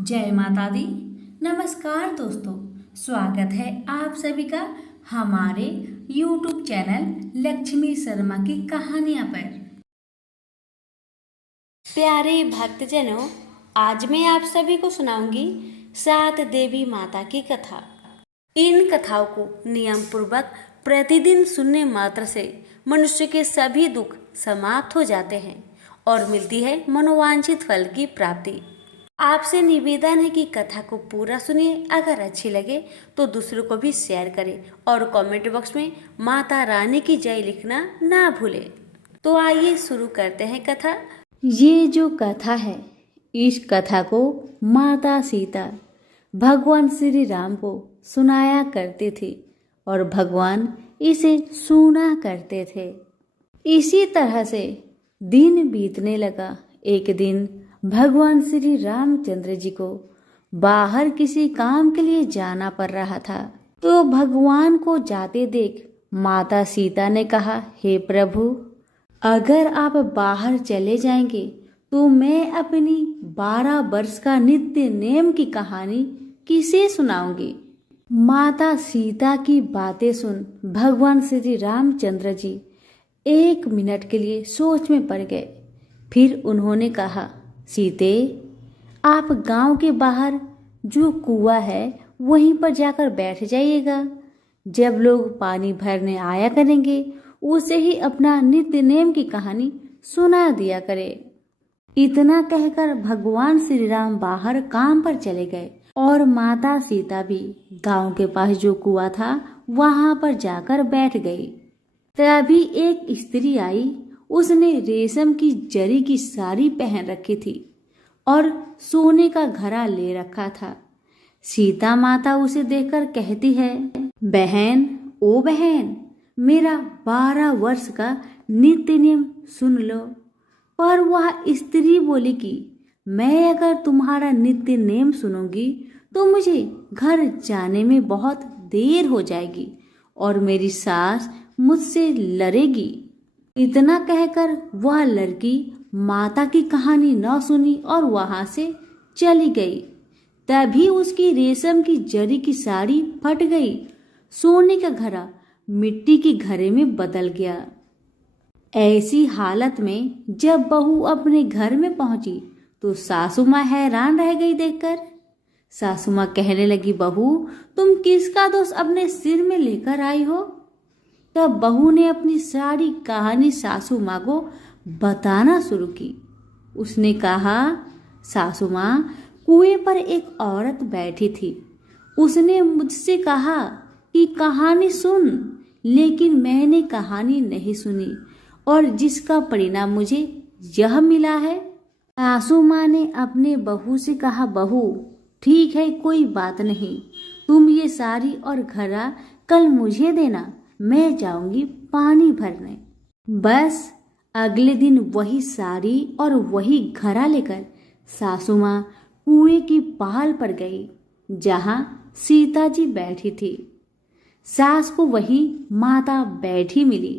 जय माता दी। नमस्कार दोस्तों, स्वागत है आप सभी का हमारे YouTube चैनल लक्ष्मी शर्मा की कहानियाँ पर। प्यारे भक्तजनों, आज मैं आप सभी को सुनाऊंगी 7 देवी माता की कथा। इन कथाओं को नियम पूर्वक प्रतिदिन सुनने मात्र से मनुष्य के सभी दुख समाप्त हो जाते हैं और मिलती है मनोवांछित फल की प्राप्ति। आपसे निवेदन है कि कथा को पूरा सुनिए। अगर अच्छी लगे तो दूसरों को भी शेयर करें और कमेंट बॉक्स में माता रानी की जय लिखना ना भूलें। तो आइए शुरू करते हैं कथा। ये जो कथा है, इस कथा को माता सीता भगवान श्री राम को सुनाया करती थी और भगवान इसे सुना करते थे। इसी तरह से दिन बीतने लगा। एक दिन भगवान श्री रामचंद्र जी को बाहर किसी काम के लिए जाना पड़ रहा था, तो भगवान को जाते देख माता सीता ने कहा, हे प्रभु, अगर आप बाहर चले जाएंगे तो मैं अपनी 12 वर्ष का नित्य नेम की कहानी किसे सुनाऊंगी। माता सीता की बातें सुन भगवान श्री रामचंद्र जी 1 मिनट के लिए सोच में पड़ गए। फिर उन्होंने कहा, सीते, आप गांव के बाहर जो कुआं है वहीं पर जाकर बैठ जाइएगा। जब लोग पानी भरने आया करेंगे उसे ही अपना नित्य नेम की कहानी सुना दिया करे। इतना कहकर भगवान श्री राम बाहर काम पर चले गए और माता सीता भी गांव के पास जो कुआं था वहां पर जाकर बैठ गई। तभी एक स्त्री आई। उसने रेशम की जरी की साड़ी पहन रखी थी और सोने का घड़ा ले रखा था। सीता माता उसे देखकर कहती है, बहन, ओ बहन, मेरा 12 वर्ष का नित्य नियम सुन लो। पर वह स्त्री बोली कि मैं अगर तुम्हारा नित्य नेम सुनूंगी तो मुझे घर जाने में बहुत देर हो जाएगी और मेरी सास मुझसे लड़ेगी। इतना कहकर वह लड़की माता की कहानी न सुनी और वहां से चली गई। तभी उसकी रेशम की जरी की साड़ी फट गई। सोने का घड़ा मिट्टी के घड़े में बदल गया। ऐसी हालत में जब बहू अपने घर में पहुंची तो सासू माँ हैरान रह गई देखकर। सासू माँ कहने लगी, बहू, तुम किसका दोष अपने सिर में लेकर आई हो। तब बहू ने अपनी सारी कहानी सासू माँ को बताना शुरू की। उसने कहा, सासू माँ, कुएं पर एक औरत बैठी थी। उसने मुझसे कहा कि कहानी सुन, लेकिन मैंने कहानी नहीं सुनी और जिसका परिणाम मुझे यह मिला है। सासू माँ ने अपने बहू से कहा, बहू, ठीक है, कोई बात नहीं, तुम ये साड़ी और घड़ा कल मुझे देना, मैं जाऊंगी पानी भरने। बस अगले दिन वही साड़ी और वही घड़ा लेकर सासू माँ कुएं की पहाड़ पर गई जहां सीता जी बैठी थी। सास को वही माता बैठी मिली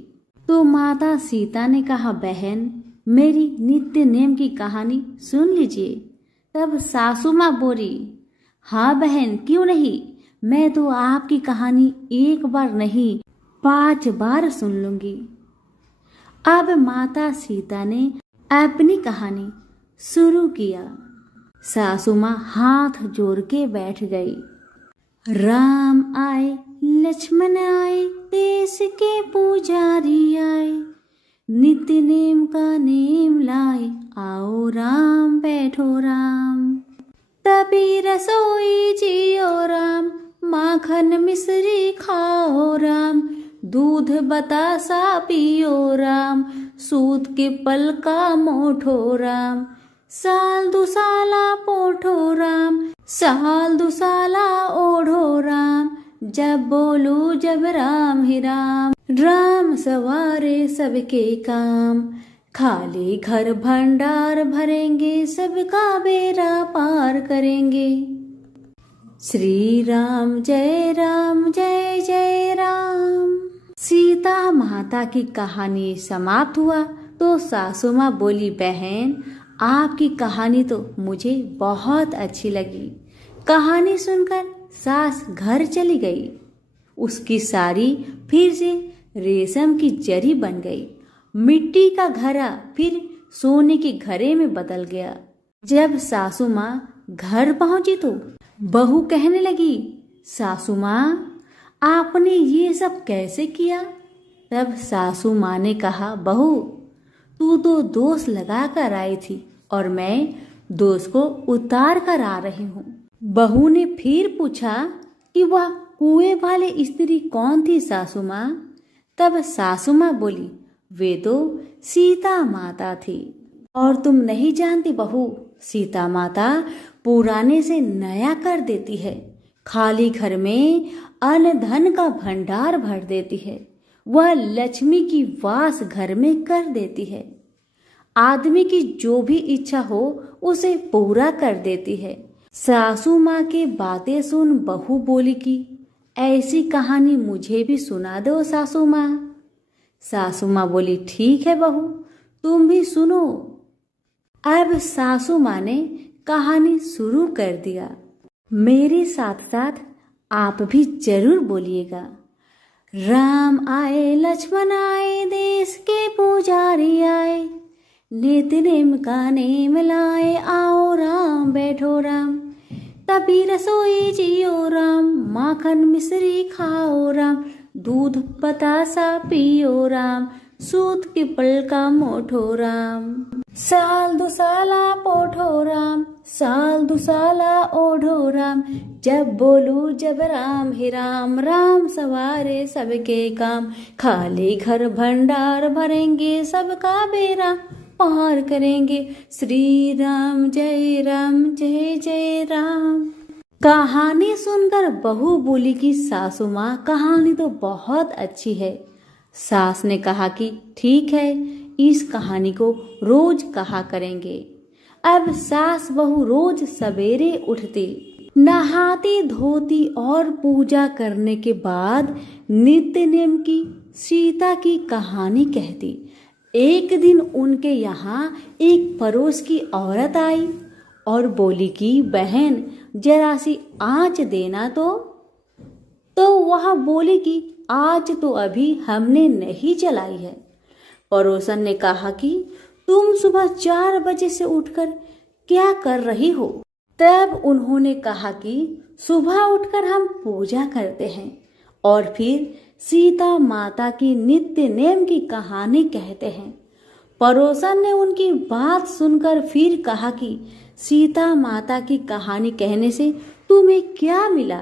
तो माता सीता ने कहा, बहन, मेरी नित्य नेम की कहानी सुन लीजिए। तब सासू माँ बोली, हाँ बहन, क्यों नहीं, मैं तो आपकी कहानी 1 बार नहीं 5 बार सुन लूंगी। अब माता सीता ने अपनी कहानी शुरू किया। सासू माँ हाथ जोड़ के बैठ गई। राम आए, लक्ष्मण आए, देश के पुजारी आए, नित्य नेम का नेम लाए, आओ राम बैठो राम। तभी रसोई जियो राम, माखन मिश्री खाओ राम, दूध बतासा पियो राम, सूत के पल का मोठो राम, साल दुसाला पोठो राम, साल दुसाला ओढ़ो राम, जब बोलू जब राम ही राम, राम सवारे सबके काम, खाली घर भंडार भरेंगे, सबका बेड़ा पार करेंगे। श्री राम जय राम, जय जय राम। सीता माता की कहानी समाप्त हुआ तो सासू माँ बोली, बहन, आपकी कहानी तो मुझे बहुत अच्छी लगी। कहानी सुनकर सास घर चली गई। उसकी साड़ी फिर से रेशम की जरी बन गई। मिट्टी का घड़ा फिर सोने के घड़े में बदल गया। जब सासू माँ घर पहुंची तो बहू कहने लगी, सासू माँ, आपने ये सब कैसे किया? तब सासू माँ ने कहा, बहू, तू तो दोष लगा कर आई थी और मैं दोष को उतार कर आ रही हूँ। बहू ने फिर पूछा कि वह कुएं वाले स्त्री कौन थी सासू माँ? तब सासू माँ बोली, वे तो सीता माता थी। और तुम नहीं जानती बहू, सीता माता पुराने से नया कर देती है। खाली घर में अन्न धन का भंडार भर देती है। वह लक्ष्मी की वास घर में कर देती है। आदमी की जो भी इच्छा हो उसे पूरा कर देती है। सासू माँ के बातें सुन बहू बोली कि ऐसी कहानी मुझे भी सुना दो सासू माँ। सासू माँ बोली, ठीक है बहू, तुम भी सुनो। अब सासू माँ ने कहानी शुरू कर दिया। मेरे साथ साथ आप भी जरूर बोलिएगा। राम आए, लक्ष्मण आए, देश के पुजारी आए, नित नेम का नेम लाए, आओ राम बैठो राम, तभी रसोई जियो राम, माखन मिश्री खाओ राम, दूध बतासा पियो राम, सूत की पल का मोठो राम, साल दुसाला पोठो राम, साल दुसाला ओढ़ो राम, जब बोलू जब राम ही राम, राम सवारे सबके काम, खाली घर भंडार भरेंगे, सबका बेड़ा पार करेंगे, श्री राम जय जय राम। कहानी सुनकर बहू बोली कि सासू माँ, कहानी तो बहुत अच्छी है। सास ने कहा कि ठीक है, इस कहानी को रोज कहा करेंगे। अब सास बहू रोज सवेरे उठती, नहाती धोती और पूजा करने के बाद नित्य नेम की सीता की कहानी कहती। एक दिन उनके यहाँ एक पड़ोस की औरत आई और बोली कि बहन, जरा सी आँच देना तो वह बोली कि आज तो अभी हमने नहीं जलाई है। पड़ोसन ने कहा कि तुम सुबह 4 बजे से उठकर क्या कर रही हो? तब उन्होंने कहा कि सुबह उठकर हम पूजा करते हैं और फिर सीता माता की नित्य नेम की कहानी कहते हैं। पड़ोसन ने उनकी बात सुनकर फिर कहा कि सीता माता की कहानी कहने से तुम्हें क्या मिला?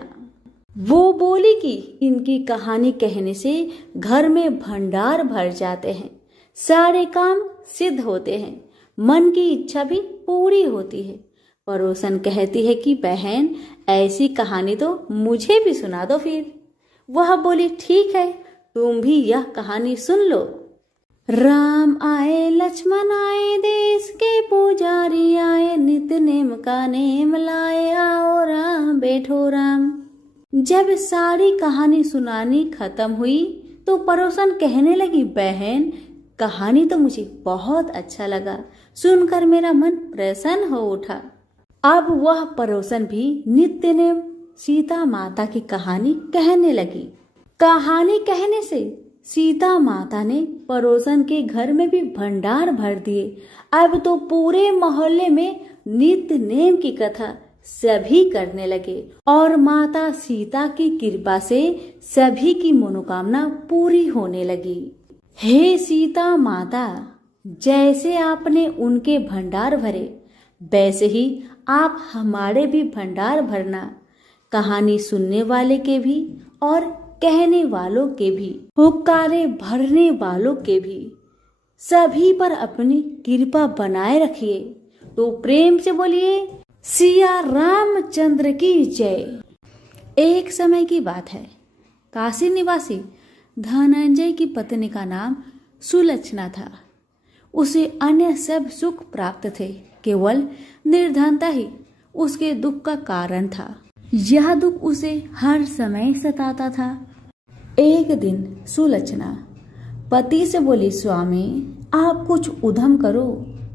वो बोली कि इनकी कहानी कहने से घर में भंडार भर जाते हैं, सारे काम सिद्ध होते हैं, मन की इच्छा भी पूरी होती है। पड़ोसन कहती है कि बहन, ऐसी कहानी तो मुझे भी सुना दो फिर। वह बोली, ठीक है, तुम भी यह कहानी सुन लो। राम आए, लक्ष्मण आए, देश के पुजारी आए, नित नेम का नेम लाए, आओ राम बैठो राम। जब सारी कहानी सुनानी खत्म हुई तो पड़ोसन कहने लगी, बहन, कहानी तो मुझे बहुत अच्छा लगा, सुनकर मेरा मन प्रसन्न हो उठा। अब वह पड़ोसन भी नित्य नेम सीता माता की कहानी कहने लगी। कहानी कहने से सीता माता ने पड़ोसन के घर में भी भंडार भर दिए। अब तो पूरे मोहल्ले में नित्य नेम की कथा सभी करने लगे और माता सीता की कृपा से सभी की मनोकामना पूरी होने लगी। हे सीता माता, जैसे आपने उनके भंडार भरे, वैसे ही आप हमारे भी भंडार भरना, कहानी सुनने वाले के भी और कहने वालों के भी, हुक्कारे भरने वालों के भी, सभी पर अपनी कृपा बनाए रखिए। तो प्रेम से बोलिए, सिया रामचंद्र की जय। एक समय की बात है, काशी निवासी धनंजय की पत्नी का नाम सुलक्षणा था। उसे अन्य सब सुख प्राप्त थे, केवल निर्धनता ही उसके दुख का कारण था। यह दुख उसे हर समय सताता था। एक दिन सुलक्षणा पति से बोली, स्वामी, आप कुछ उद्यम करो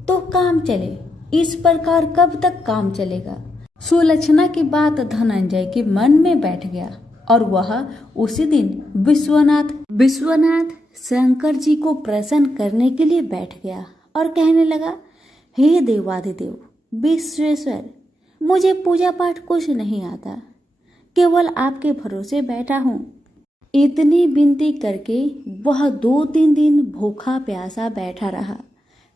तो काम चले। इस प्रकार कब तक काम चलेगा? सुलक्षणा की बात धनंजय के मन में बैठ गया और वह उसी दिन विश्वनाथ शंकर जी को प्रसन्न करने के लिए बैठ गया और कहने लगा, हे देवाधिदेव विश्वेश्वर, मुझे पूजा पाठ कुछ नहीं आता, केवल आपके भरोसे बैठा हूँ। इतनी विनती करके वह 2-3 दिन भूखा प्यासा बैठा रहा।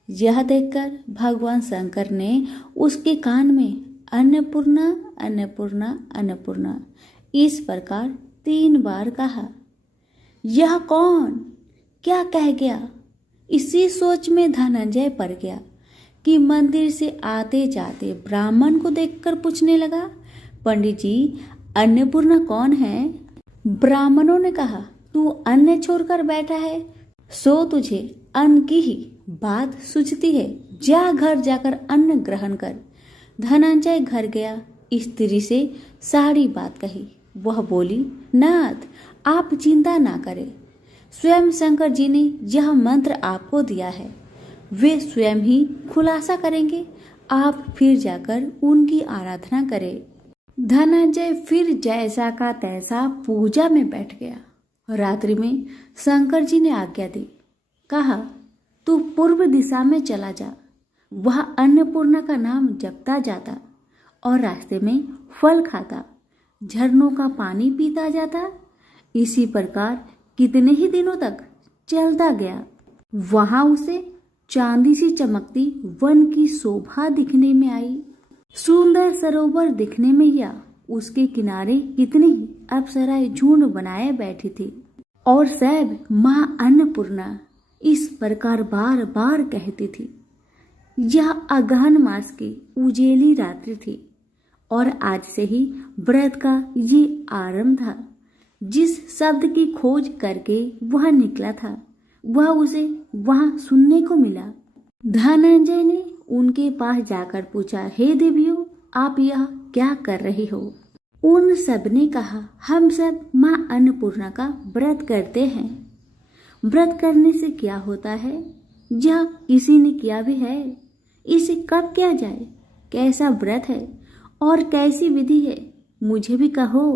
यह देखकर भगवान शंकर ने उसके कान में अन्नपूर्णा अन्नपूर्णा अन्नपूर्णा इस प्रकार 3 बार कहा। यह कौन क्या कह गया? इसी सोच में धनंजय पड़ गया कि मंदिर से आते जाते ब्राह्मण को देखकर पूछने लगा, पंडित जी अन्नपूर्णा कौन है? ब्राह्मणों ने कहा, तू अन्न छोड़कर बैठा है, सो तुझे अन्न की ही बात सूझती है, जा घर जाकर अन्न ग्रहण कर। धनंजय घर गया, स्त्री से सारी बात कही। वह बोली, नाथ आप चिंता ना करें, स्वयं शंकर जी ने यह मंत्र आपको दिया है, वे स्वयं ही खुलासा करेंगे, आप फिर जाकर उनकी आराधना करें। धनंजय फिर जैसा का तैसा पूजा में बैठ गया। रात्रि में शंकर जी ने आज्ञा दी, कहा तू पूर्व दिशा में चला जा, वह अन्नपूर्णा का नाम जपता जाता और रास्ते में फल खाता, झरनों का पानी पीता जाता। इसी प्रकार कितने ही दिनों तक चलता गया। वहां उसे चांदी सी चमकती वन की शोभा दिखने में आई। सुंदर सरोवर दिखने में या उसके किनारे कितनी ही अप्सराएं झुंड बनाए बैठी थी और सब माँ अन्नपूर्णा इस प्रकार बार बार कहती थी। यह अगहन मास की उजेली रात्रि थी और आज से ही व्रत का ये आरंभ था। जिस शब्द की खोज करके वह निकला था वह उसे वहां सुनने को मिला। धनंजय ने उनके पास जाकर पूछा, हे देवियों आप यह क्या कर रही हो? उन सब ने कहा, हम सब माँ अन्नपूर्णा का व्रत करते हैं। व्रत करने से क्या होता है? यह किसी ने किया भी है, इसे कब किया जाए, कैसा व्रत है और कैसी विधि है, मुझे भी कहो।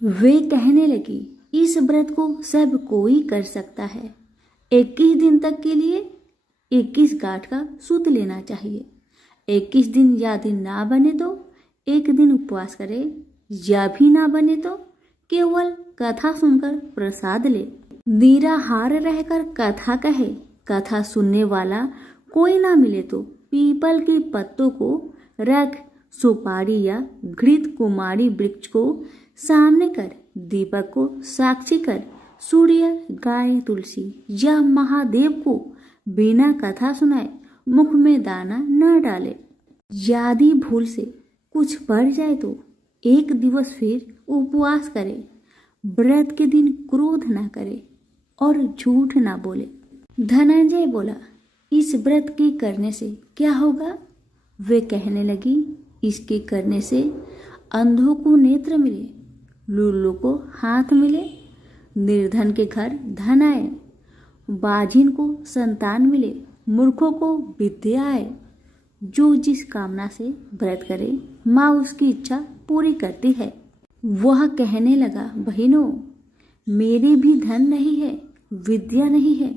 वे कहने लगी, इस व्रत को सब कोई कर सकता है। 21 दिन तक के लिए 21 गांठ का सूत लेना चाहिए। 21 दिन या दिन ना बने तो 1 दिन उपवास करे, या भी ना बने तो केवल कथा सुनकर प्रसाद ले। निराहार रहकर कथा कहे, कथा सुनने वाला कोई ना मिले तो पीपल के पत्तों को रख, सुपारी या घृत कुमारी वृक्ष को सामने कर, दीपक को साक्षी कर, सूर्य, गाय, तुलसी या महादेव को बिना कथा सुनाए मुख में दाना न डाले। यदि भूल से कुछ पड़ जाए तो 1 दिवस फिर उपवास करे। व्रत के दिन क्रोध ना करे और झूठ ना बोले। धनंजय बोला, इस व्रत के करने से क्या होगा? वे कहने लगी, इसके करने से अंधों को नेत्र मिले, लूलों को हाथ मिले, निर्धन के घर धन आए, बाझिन को संतान मिले, मूर्खों को विद्या आए। जो जिस कामना से व्रत करे माँ उसकी इच्छा पूरी करती है। वह कहने लगा, बहनों मेरे भी धन नहीं है, विद्या नहीं है,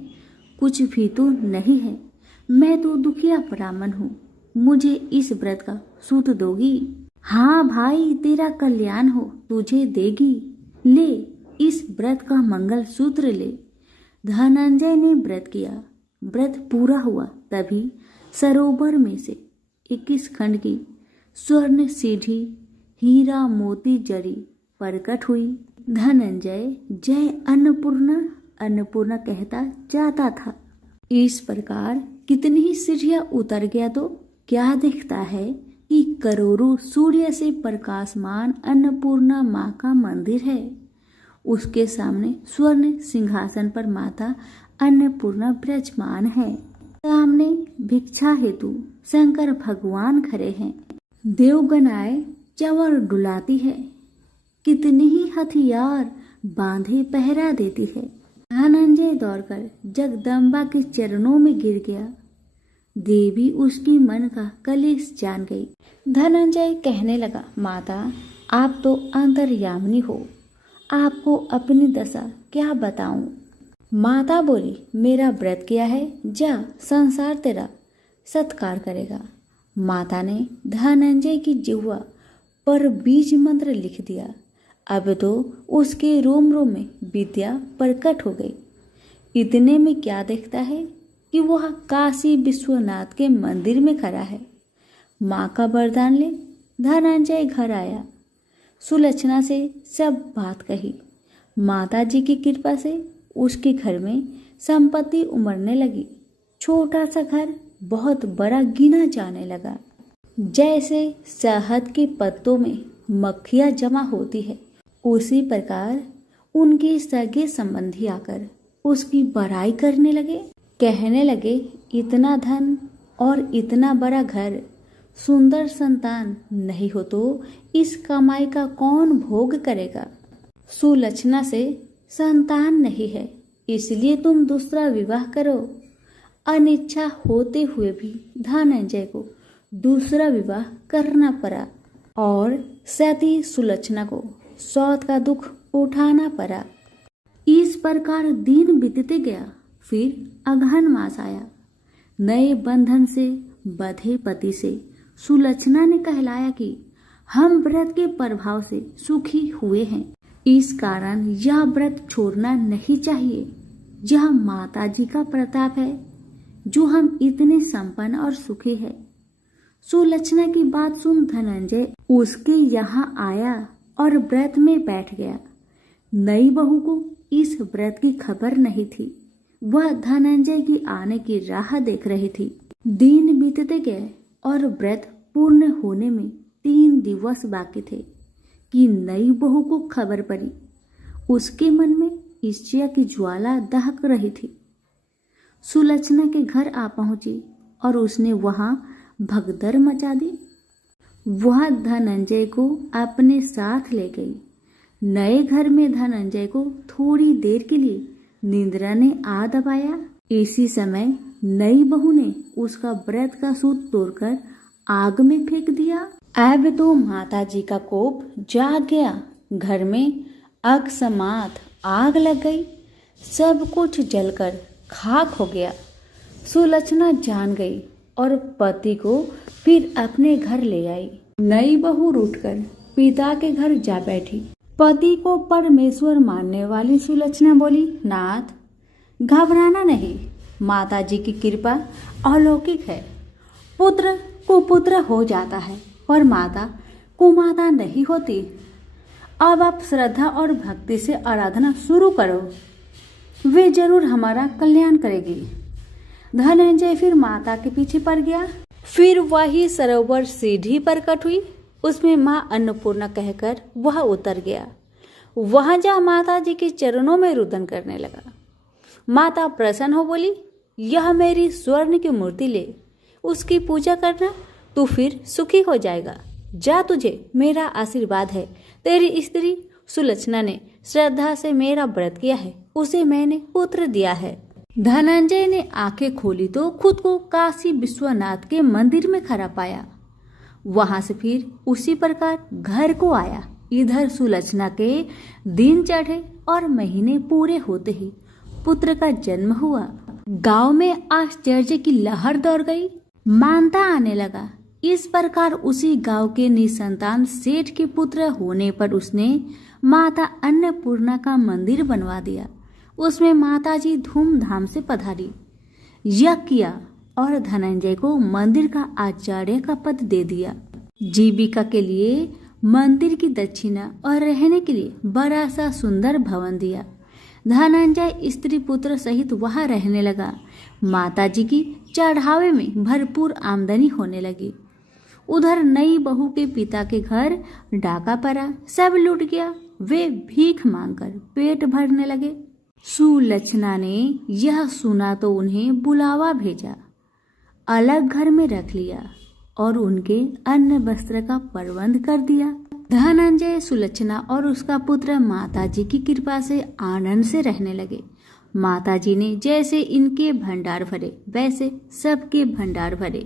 कुछ भी तो नहीं है, मैं तो दुखिया ब्राह्मण हूँ, मुझे इस व्रत का सूत दोगी? हाँ भाई, तेरा कल्याण हो, तुझे देगी, ले इस व्रत का मंगल सूत्र ले। धनंजय ने व्रत किया। व्रत पूरा हुआ तभी सरोवर में से 21 खंड की स्वर्ण सीढ़ी हीरा मोती जड़ी प्रकट हुई। धनंजय जय अन्नपूर्णा अन्नपूर्णा कहता जाता था। इस प्रकार कितनी ही सीढ़ियां उतर गया तो क्या दिखता है कि करोड़ों सूर्य से प्रकाशमान अन्नपूर्णा माँ का मंदिर है। उसके सामने स्वर्ण सिंहासन पर माता अन्नपूर्णा विराजमान है। सामने भिक्षा हेतु शंकर भगवान खड़े हैं। देवगनाएं चंवर डुलाती है, कितनी ही हथियार बांधे पहरा देती है। धनंजय दौड़कर जगदम्बा के चरणों में गिर गया। देवी उसकी मन का कलेश जान गई। धनंजय कहने लगा, माता आप तो अंतर्यामिनी हो, आपको अपनी दशा क्या बताऊं। माता बोली, मेरा व्रत किया है, जा संसार तेरा सत्कार करेगा। माता ने धनंजय की जिह्वा पर बीज मंत्र लिख दिया। अब तो उसके रोम रोम में विद्या प्रकट हो गई। इतने में क्या देखता है कि वह काशी विश्वनाथ के मंदिर में खड़ा है। माँ का वरदान ले धनंजय घर आया। सुलक्षणा से सब बात कही। माता जी की कृपा से उसके घर में संपत्ति उमड़ने लगी। छोटा सा घर बहुत बड़ा गिना जाने लगा। जैसे शहद के पत्तों में मक्खियाँ जमा होती है, उसी प्रकार उनके सगे संबंधी आकर उसकी बड़ाई करने लगे। कहने लगे, इतना धन और इतना बड़ा घर, सुंदर संतान नहीं हो तो इस कमाई का कौन भोग करेगा। सुलक्षणा से संतान नहीं है, इसलिए तुम दूसरा विवाह करो। अनिच्छा होते हुए भी धनंजय को दूसरा विवाह करना पड़ा और सती सुलक्षणा को सौत का दुख उठाना पड़ा। इस प्रकार दिन बीतते गया। फिर अगहन मास आया। नए बंधन से बंधे पति से सुलक्षणा ने कहलाया कि हम व्रत के प्रभाव से सुखी हुए हैं, इस कारण यह व्रत छोड़ना नहीं चाहिए। यह माता जी का प्रताप है जो हम इतने संपन्न और सुखी है। सुलक्षणा की बात सुन धनंजय उसके यहाँ आया और व्रत में बैठ गया। नई बहू को इस व्रत की खबर नहीं थी। वह धनंजय की आने की राह देख रही थी। दिन बीतते गए और व्रत पूर्ण होने में 3 दिवस बाकी थे कि नई बहू को खबर पड़ी। उसके मन में ईर्ष्या की ज्वाला दहक रही थी। सुलक्षणा के घर आ पहुंची और उसने वहां भगदड़ मचा दी। वह धनंजय को अपने साथ ले गई। नए घर में धनंजय को थोड़ी देर के लिए निद्रा ने आ दबाया। इसी समय नई बहू ने उसका व्रत का सूत तोड़कर आग में फेंक दिया। अब तो माता जी का कोप जाग गया। घर में अकस्मात आग लग गई। सब कुछ जलकर खाक हो गया। सुलक्षणा जान गई और पति को फिर अपने घर ले आई। नई बहू रूठकर पिता के घर जा बैठी। पति को परमेश्वर मानने वाली सुलक्षणा बोली, नाथ घबराना नहीं, माता जी की कृपा अलौकिक है। पुत्र कुपुत्र हो जाता है और माता कुमाता नहीं होती। अब आप श्रद्धा और भक्ति से आराधना शुरू करो, वे जरूर हमारा कल्याण करेगी। धनंजय फिर माता के पीछे पड़ गया। फिर वही सरोवर सीढ़ी पर कट हुई। उसमें माँ अन्नपूर्णा कहकर वह उतर गया। वहां जा माता जी के चरणों में रुदन करने लगा। माता प्रसन्न हो बोली, यह मेरी स्वर्ण की मूर्ति ले, उसकी पूजा करना, तू फिर सुखी हो जाएगा। जा, तुझे मेरा आशीर्वाद है। तेरी स्त्री सुलक्षणा ने श्रद्धा से मेरा व्रत किया है, उसे मैंने पुत्र दिया है। धनंजय ने आंखें खोली तो खुद को काशी विश्वनाथ के मंदिर में खड़ा पाया। वहां से फिर उसी प्रकार घर को आया। इधर सुलक्षणा के दिन चढ़े और महीने पूरे होते ही पुत्र का जन्म हुआ। गांव में आश्चर्य की लहर दौड़ गई। मानता आने लगा। इस प्रकार उसी गांव के निसंतान सेठ के पुत्र होने पर उसने माता अन्नपूर्णा का मंदिर बनवा दिया। उसमें माता जी धूमधाम से पधारी, यज्ञ किया और धनंजय को मंदिर का आचार्य का पद दे दिया। जीविका के लिए मंदिर की दक्षिणा और रहने के लिए बड़ा सा सुंदर भवन दिया। धनंजय स्त्री पुत्र सहित वहां रहने लगा। माता जी की चढ़ावे में भरपूर आमदनी होने लगी। उधर नई बहू के पिता के घर डाका पड़ा, सब लूट गया। वे भीख मांगकर पेट भरने लगे। सुलक्षणा ने यह सुना तो उन्हें बुलावा भेजा, अलग घर में रख लिया और उनके अन्न वस्त्र का प्रबंध कर दिया। धनंजय, सुलक्षणा और उसका पुत्र माता जी की कृपा से आनंद से रहने लगे। माता जी ने जैसे इनके भंडार भरे वैसे सबके भंडार भरे।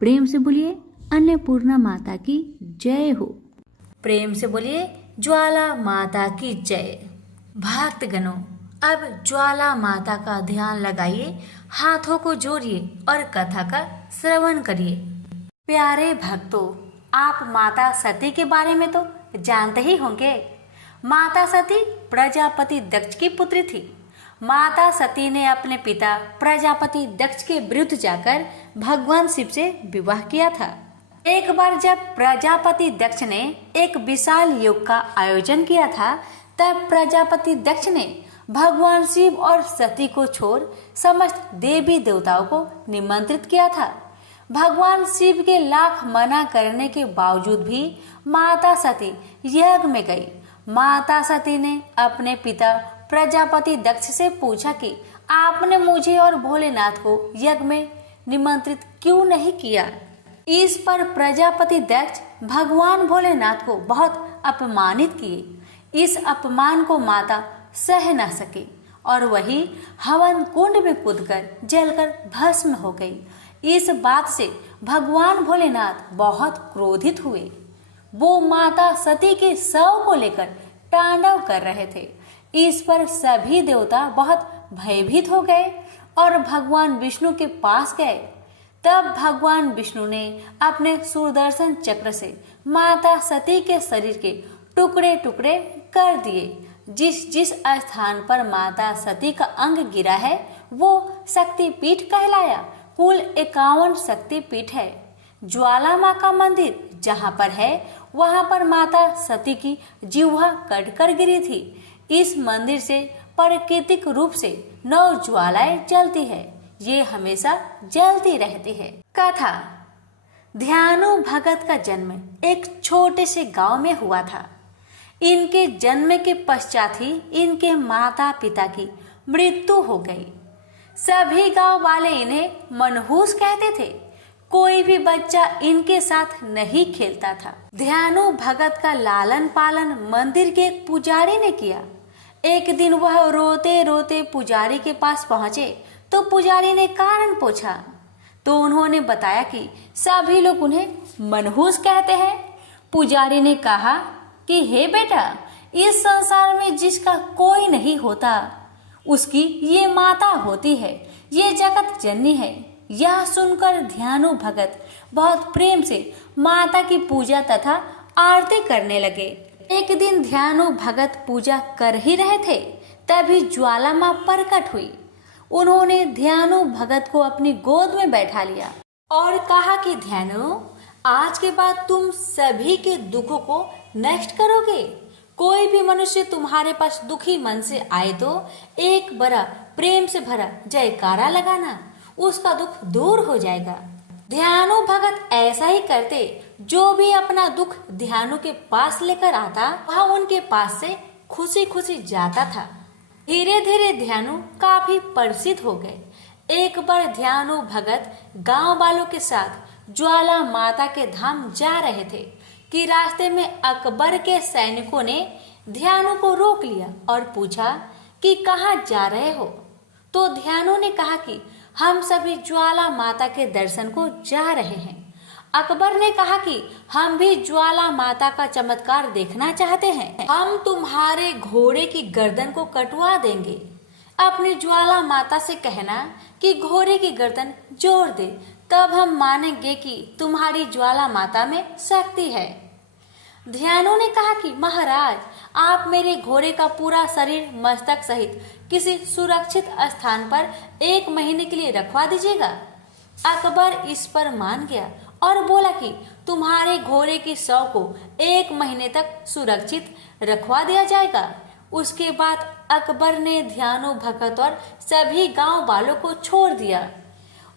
प्रेम से बोलिए अन्नपूर्णा माता की जय हो। प्रेम से बोलिए ज्वाला माता की जय। भक्तगणों, अब ज्वाला माता का ध्यान लगाइए, हाथों को जोड़िए और कथा का श्रवण करिए। प्यारे भक्तों, आप माता सती के बारे में तो जानते ही होंगे। माता सती प्रजापति दक्ष की पुत्री थी। माता सती ने अपने पिता प्रजापति दक्ष के विरुद्ध जाकर भगवान शिव से विवाह किया था। एक बार जब प्रजापति दक्ष ने एक विशाल यज्ञ का आयोजन किया था, तब प्रजापति दक्ष ने भगवान शिव और सती को छोड़ समस्त देवी देवताओं को निमंत्रित किया था। भगवान शिव के लाख मना करने के बावजूद भी माता सती यज्ञ में गई। माता सती ने अपने पिता प्रजापति दक्ष से पूछा कि आपने मुझे और भोलेनाथ को यज्ञ में निमंत्रित क्यों नहीं किया। इस पर प्रजापति दक्ष भगवान भोलेनाथ को बहुत अपमानित किए। इस अपमान को माता सह न सके और वही हवन कुंड में कूदकर जलकर भस्म हो गई। इस बात से भगवान भोलेनाथ बहुत क्रोधित हुए। वो माता सती के शव को लेकर तांडव कर रहे थे। इस पर सभी देवता बहुत भयभीत हो गए और भगवान विष्णु के पास गए। तब भगवान विष्णु ने अपने सुदर्शन चक्र से माता सती के शरीर के टुकड़े टुकड़े कर दिए। जिस जिस स्थान पर माता सती का अंग गिरा है वो शक्तिपीठ कहलाया। कुल 51 शक्तिपीठ है। ज्वाला माँ का मंदिर जहाँ पर है वहाँ पर माता सती की जिह्वा कटकर गिरी थी। इस मंदिर से प्राकृतिक रूप से 9 ज्वालाएं जलती है। ये हमेशा जलती रहती है। कथा। ध्यानु भगत का जन्म एक छोटे से गांव में हुआ था। इनके जन्म के पश्चात ही इनके माता पिता की मृत्यु हो गई। सभी गांव वाले इन्हें मनहूस कहते थे। कोई भी बच्चा इनके साथ नहीं खेलता था। ध्यानु भगत का लालन पालन मंदिर के एक पुजारी ने किया। एक दिन वह रोते रोते पुजारी के पास पहुंचे तो पुजारी ने कारण पूछा तो उन्होंने बताया कि सभी लोग उन्हें मनहूस कहते हैं। पुजारी ने कहा कि हे बेटा, इस संसार में जिसका कोई नहीं होता उसकी ये माता होती है, ये जगत जननी है। यह सुनकर ध्यानु भगत बहुत प्रेम से माता की पूजा तथा आरती करने लगे। एक दिन ध्यानु भगत पूजा कर ही रहे थे, तभी ज्वाला माँ प्रकट हुई। उन्होंने ध्यानु भगत को अपनी गोद में बैठा लिया और कहा कि ध्यानु, आज के बाद तुम सभी के दुखों को नष्ट करोगे। कोई भी मनुष्य तुम्हारे पास दुखी मन से आए तो एक बड़ा प्रेम से भरा जयकारा लगाना, उसका दुख दूर हो जाएगा। ध्यानु भगत ऐसा ही करते। जो भी अपना दुख ध्यानु के पास लेकर आता वह उनके पास से खुशी खुशी जाता था। धीरे धीरे ध्यानु काफी प्रसिद्ध हो गए। एक बार ध्यानु भगत गांव वालों के साथ ज्वाला माता के धाम जा रहे थे कि रास्ते में अकबर के सैनिकों ने ध्यानु को रोक लिया और पूछा कि कहाँ जा रहे हो। तो ध्यानु ने कहा कि हम सभी ज्वाला माता के दर्शन को जा रहे हैं। अकबर ने कहा कि हम भी ज्वाला माता का चमत्कार देखना चाहते हैं। हम तुम्हारे घोड़े की गर्दन को कटवा देंगे। अपनी ज्वाला माता से कहना कि घोड़े की गर्दन जोड़ दे, तब हम मानेंगे कि तुम्हारी ज्वाला माता में शक्ति है। ध्यानु ने कहा कि महाराज, आप मेरे घोड़े का पूरा शरीर मस्तक सहित किसी सुरक्षित स्थान पर 1 महीने के लिए रखवा दीजिएगा। अकबर इस पर मान गया और बोला कि तुम्हारे घोड़े की शव को 1 महीने तक सुरक्षित रखवा दिया जाएगा। उसके बाद अकबर ने ध्यानु भगत और सभी गांव वालों को छोड़ दिया।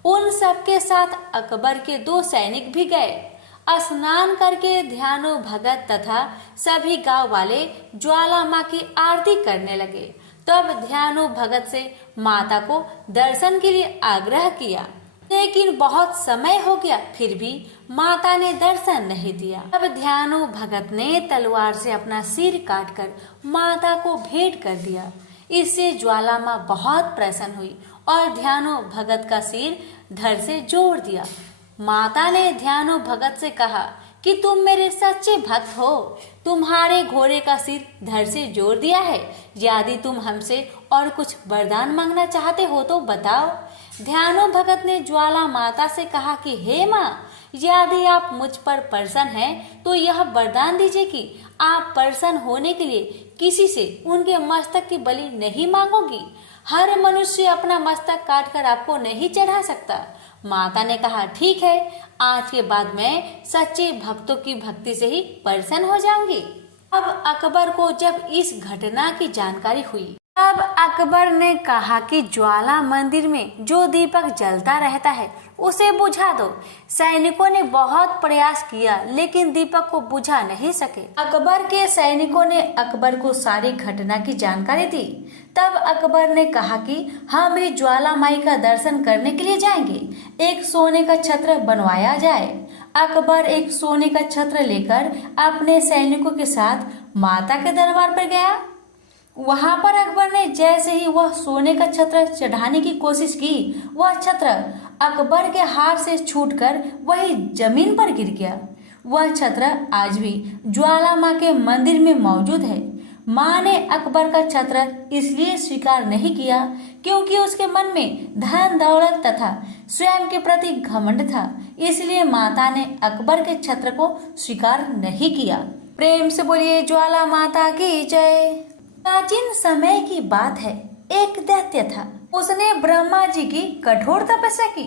उन सबके साथ अकबर के 2 सैनिक भी गए। स्नान करके ध्यानु भगत तथा सभी गांव वाले ज्वाला माँ की आरती करने लगे। तब ध्यानु भगत से माता को दर्शन के लिए आग्रह किया, लेकिन बहुत समय हो गया, फिर भी माता ने दर्शन नहीं दिया। तब ध्यानु भगत ने तलवार से अपना सिर काटकर माता को भेंट कर दिया। इससे ज्वाला माँ बहुत प्रसन्न हुई और ध्यानो भगत का सिर धड़ से जोड़ दिया। माता ने ध्यानो भगत से कहा कि तुम मेरे सच्चे भक्त हो, तुम्हारे घोड़े का सिर धड़ से जोड़ दिया है। यदि तुम हमसे और कुछ वरदान मांगना चाहते हो तो बताओ। ध्यानो भगत ने ज्वाला माता से कहा कि हे माँ, यदि आप मुझ पर प्रसन्न हैं तो यह वरदान दीजिए कि आप प्रसन्न होने के लिए किसी से उनके मस्तक की बलि नहीं मांगोगी। हर मनुष्य अपना मस्तक काटकर आपको नहीं चढ़ा सकता। माता ने कहा ठीक है, आज के बाद मैं सच्चे भक्तों की भक्ति से ही प्रसन्न हो जाऊंगी। अब अकबर को जब इस घटना की जानकारी हुई तब अकबर ने कहा कि ज्वाला मंदिर में जो दीपक जलता रहता है उसे बुझा दो। सैनिकों ने बहुत प्रयास किया लेकिन दीपक को बुझा नहीं सके। अकबर के सैनिकों ने अकबर को सारी घटना की जानकारी दी। तब अकबर ने कहा कि हम भी ज्वाला माई का दर्शन करने के लिए जाएंगे। एक सोने का छत्र बनवाया जाए। अकबर एक सोने का छत्र लेकर अपने सैनिकों के साथ माता के दरबार पर गया। वहां पर अकबर ने जैसे ही वह सोने का छत्र चढ़ाने की कोशिश की, वह छत्र अकबर के हाथ से छूटकर वही जमीन पर गिर गया। वह छत्र आज भी ज्वाला माँ के मंदिर में मौजूद है। माँ ने अकबर का छत्र इसलिए स्वीकार नहीं किया क्योंकि उसके मन में धन दौलत तथा स्वयं के प्रति घमंड था। इसलिए माता ने अकबर के छत्र को स्वीकार नहीं किया। प्रेम से बोलिए ज्वाला माता की जय। प्राचीन समय की बात है, एक दैत्य था। उसने ब्रह्मा जी की कठोर तपस्या की।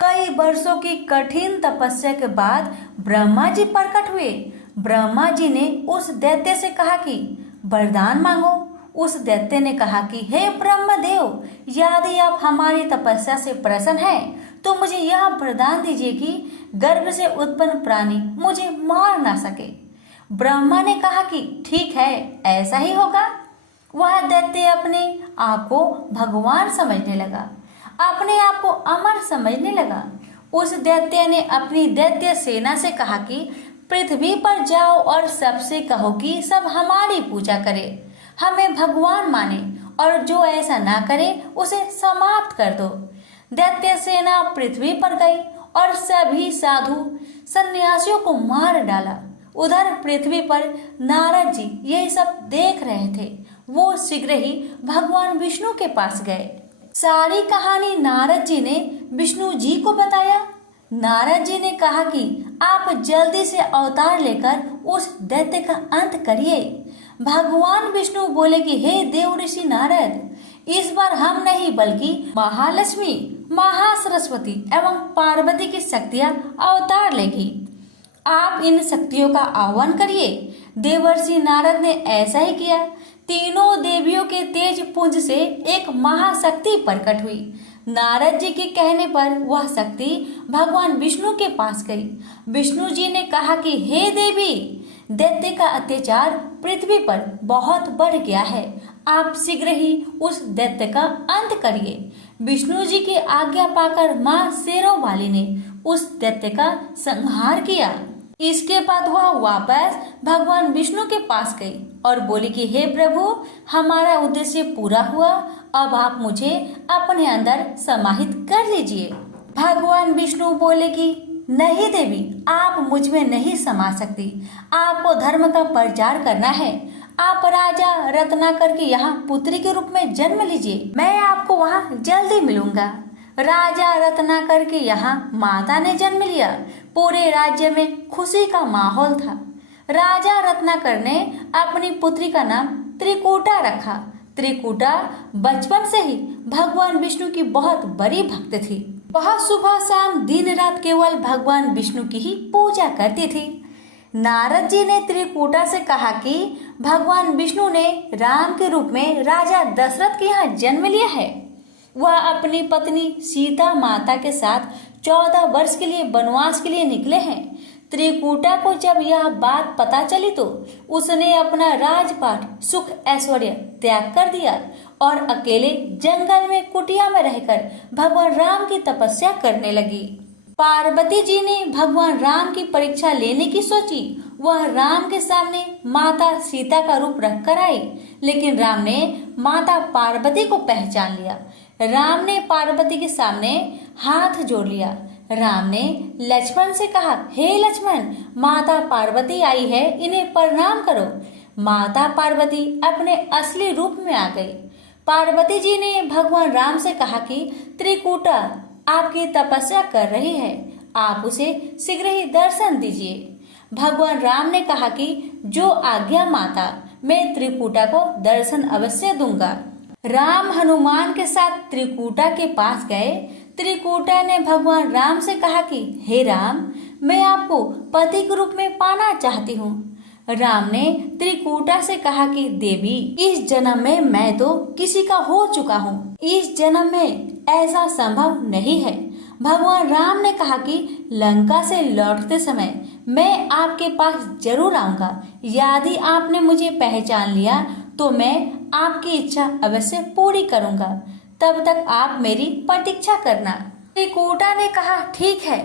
कई वर्षों की कठिन तपस्या के बाद ब्रह्मा जी प्रकट हुए। ब्रह्मा जी ने उस दैत्य से कहा कि वरदान मांगो। उस दैत्य ने कहा कि हे ब्रह्मदेव, यदि आप हमारी तपस्या से प्रसन्न हैं तो मुझे यह वरदान दीजिए कि गर्भ से उत्पन्न प्राणी मुझे मार ना सके। ब्रह्मा ने कहा कि ठीक है, ऐसा ही होगा। वह दैत्य अपने आप को भगवान समझने लगा, अपने आप को अमर समझने लगा। उस दैत्य ने अपनी दैत्य सेना से कहा कि पृथ्वी पर जाओ और सबसे कहो कि सब हमारी पूजा करे, हमें भगवान माने, और जो ऐसा ना करे उसे समाप्त कर दो। दैत्य सेना पृथ्वी पर गई और सभी साधु सन्यासियों को मार डाला। उधर पृथ्वी पर नारद जी यही सब देख रहे थे। वो शीघ्र ही भगवान विष्णु के पास गए। सारी कहानी नारद जी ने विष्णु जी को बताया। नारद जी ने कहा कि आप जल्दी से अवतार लेकर उस दैत्य का अंत करिए। भगवान विष्णु बोले कि हे देव ऋषि नारद, इस बार हम नहीं बल्कि महालक्ष्मी, महासरस्वती एवं पार्वती की शक्तियां अवतार लेगी। आप इन शक्तियों का आह्वान करिए। देवर्षि नारद ने ऐसा ही किया। तीनों देवियों के तेज पुंज से एक महाशक्ति प्रकट हुई। नारद जी के कहने पर वह शक्ति भगवान विष्णु के पास गई। विष्णु जी ने कहा कि हे देवी, दैत्य का अत्याचार पृथ्वी पर बहुत बढ़ गया है। आप शीघ्र ही उस दैत्य का अंत करिए। विष्णु जी की आज्ञा पाकर माँ शेरों वाली ने उस दैत्य का संहार किया। इसके बाद वह वापस भगवान विष्णु के पास गई और बोली कि हे प्रभु, हमारा उद्देश्य पूरा हुआ, अब आप मुझे अपने अंदर समाहित कर लीजिए। भगवान विष्णु बोले कि नहीं देवी, आप मुझ में नहीं समा सकती। आपको धर्म का प्रचार करना है। आप राजा रत्नाकर के यहाँ पुत्री के रूप में जन्म लीजिए। मैं आपको वहाँ जल्दी मिलूंगा। राजा रत्नाकर के यहाँ माता ने जन्म लिया। पूरे राज्य में खुशी का माहौल था। राजा रत्नाकर ने अपनी पुत्री का नाम त्रिकूटा रखा। त्रिकूटा बचपन से ही भगवान विष्णु की बहुत बड़ी भक्त थी। वह सुबह शाम दिन रात केवल भगवान विष्णु की ही पूजा करती थी। नारद जी ने त्रिकूटा से कहा कि भगवान विष्णु ने राम के रूप में राजा दशरथ के यहाँ जन्म लिया है। वह अपनी पत्नी सीता माता के साथ 14 वर्ष के लिए वनवास के लिए निकले हैं। त्रिकूटा को जब यह बात पता चली तो उसने अपना राजपाट, सुख ऐश्वर्य त्याग कर दिया और अकेले जंगल में कुटिया में रहकर भगवान राम की तपस्या करने लगी। पार्वती जी ने भगवान राम की परीक्षा लेने की सोची वह राम के सामने माता सीता का रूप रखकर आई, लेकिन राम ने माता पार्वती को पहचान लिया। राम ने पार्वती के सामने हाथ जोड़ लिया। राम ने लक्ष्मण से कहा, हे लक्ष्मण, माता पार्वती आई है, इन्हें प्रणाम करो। माता पार्वती अपने असली रूप में आ गई। पार्वती जी ने भगवान राम से कहा कि त्रिकूटा आपकी तपस्या कर रही है, आप उसे शीघ्र ही दर्शन दीजिए। भगवान राम ने कहा कि जो आज्ञा माता, मैं त्रिकूटा को दर्शन अवश्य दूंगा। राम हनुमान के साथ त्रिकूटा के पास गए। त्रिकूटा ने भगवान राम से कहा कि हे राम, मैं आपको पति के रूप में पाना चाहती हूँ। राम ने त्रिकूटा से कहा कि देवी, इस जन्म में मैं तो किसी का हो चुका हूँ, इस जन्म में ऐसा संभव नहीं है। भगवान राम ने कहा कि लंका से लौटते समय मैं आपके पास जरूर आऊंगा। यदि आपने मुझे पहचान लिया तो मैं आपकी इच्छा अवश्य पूरी करूंगा, तब तक आप मेरी प्रतीक्षा करना। त्रिकूटा ने कहा, ठीक है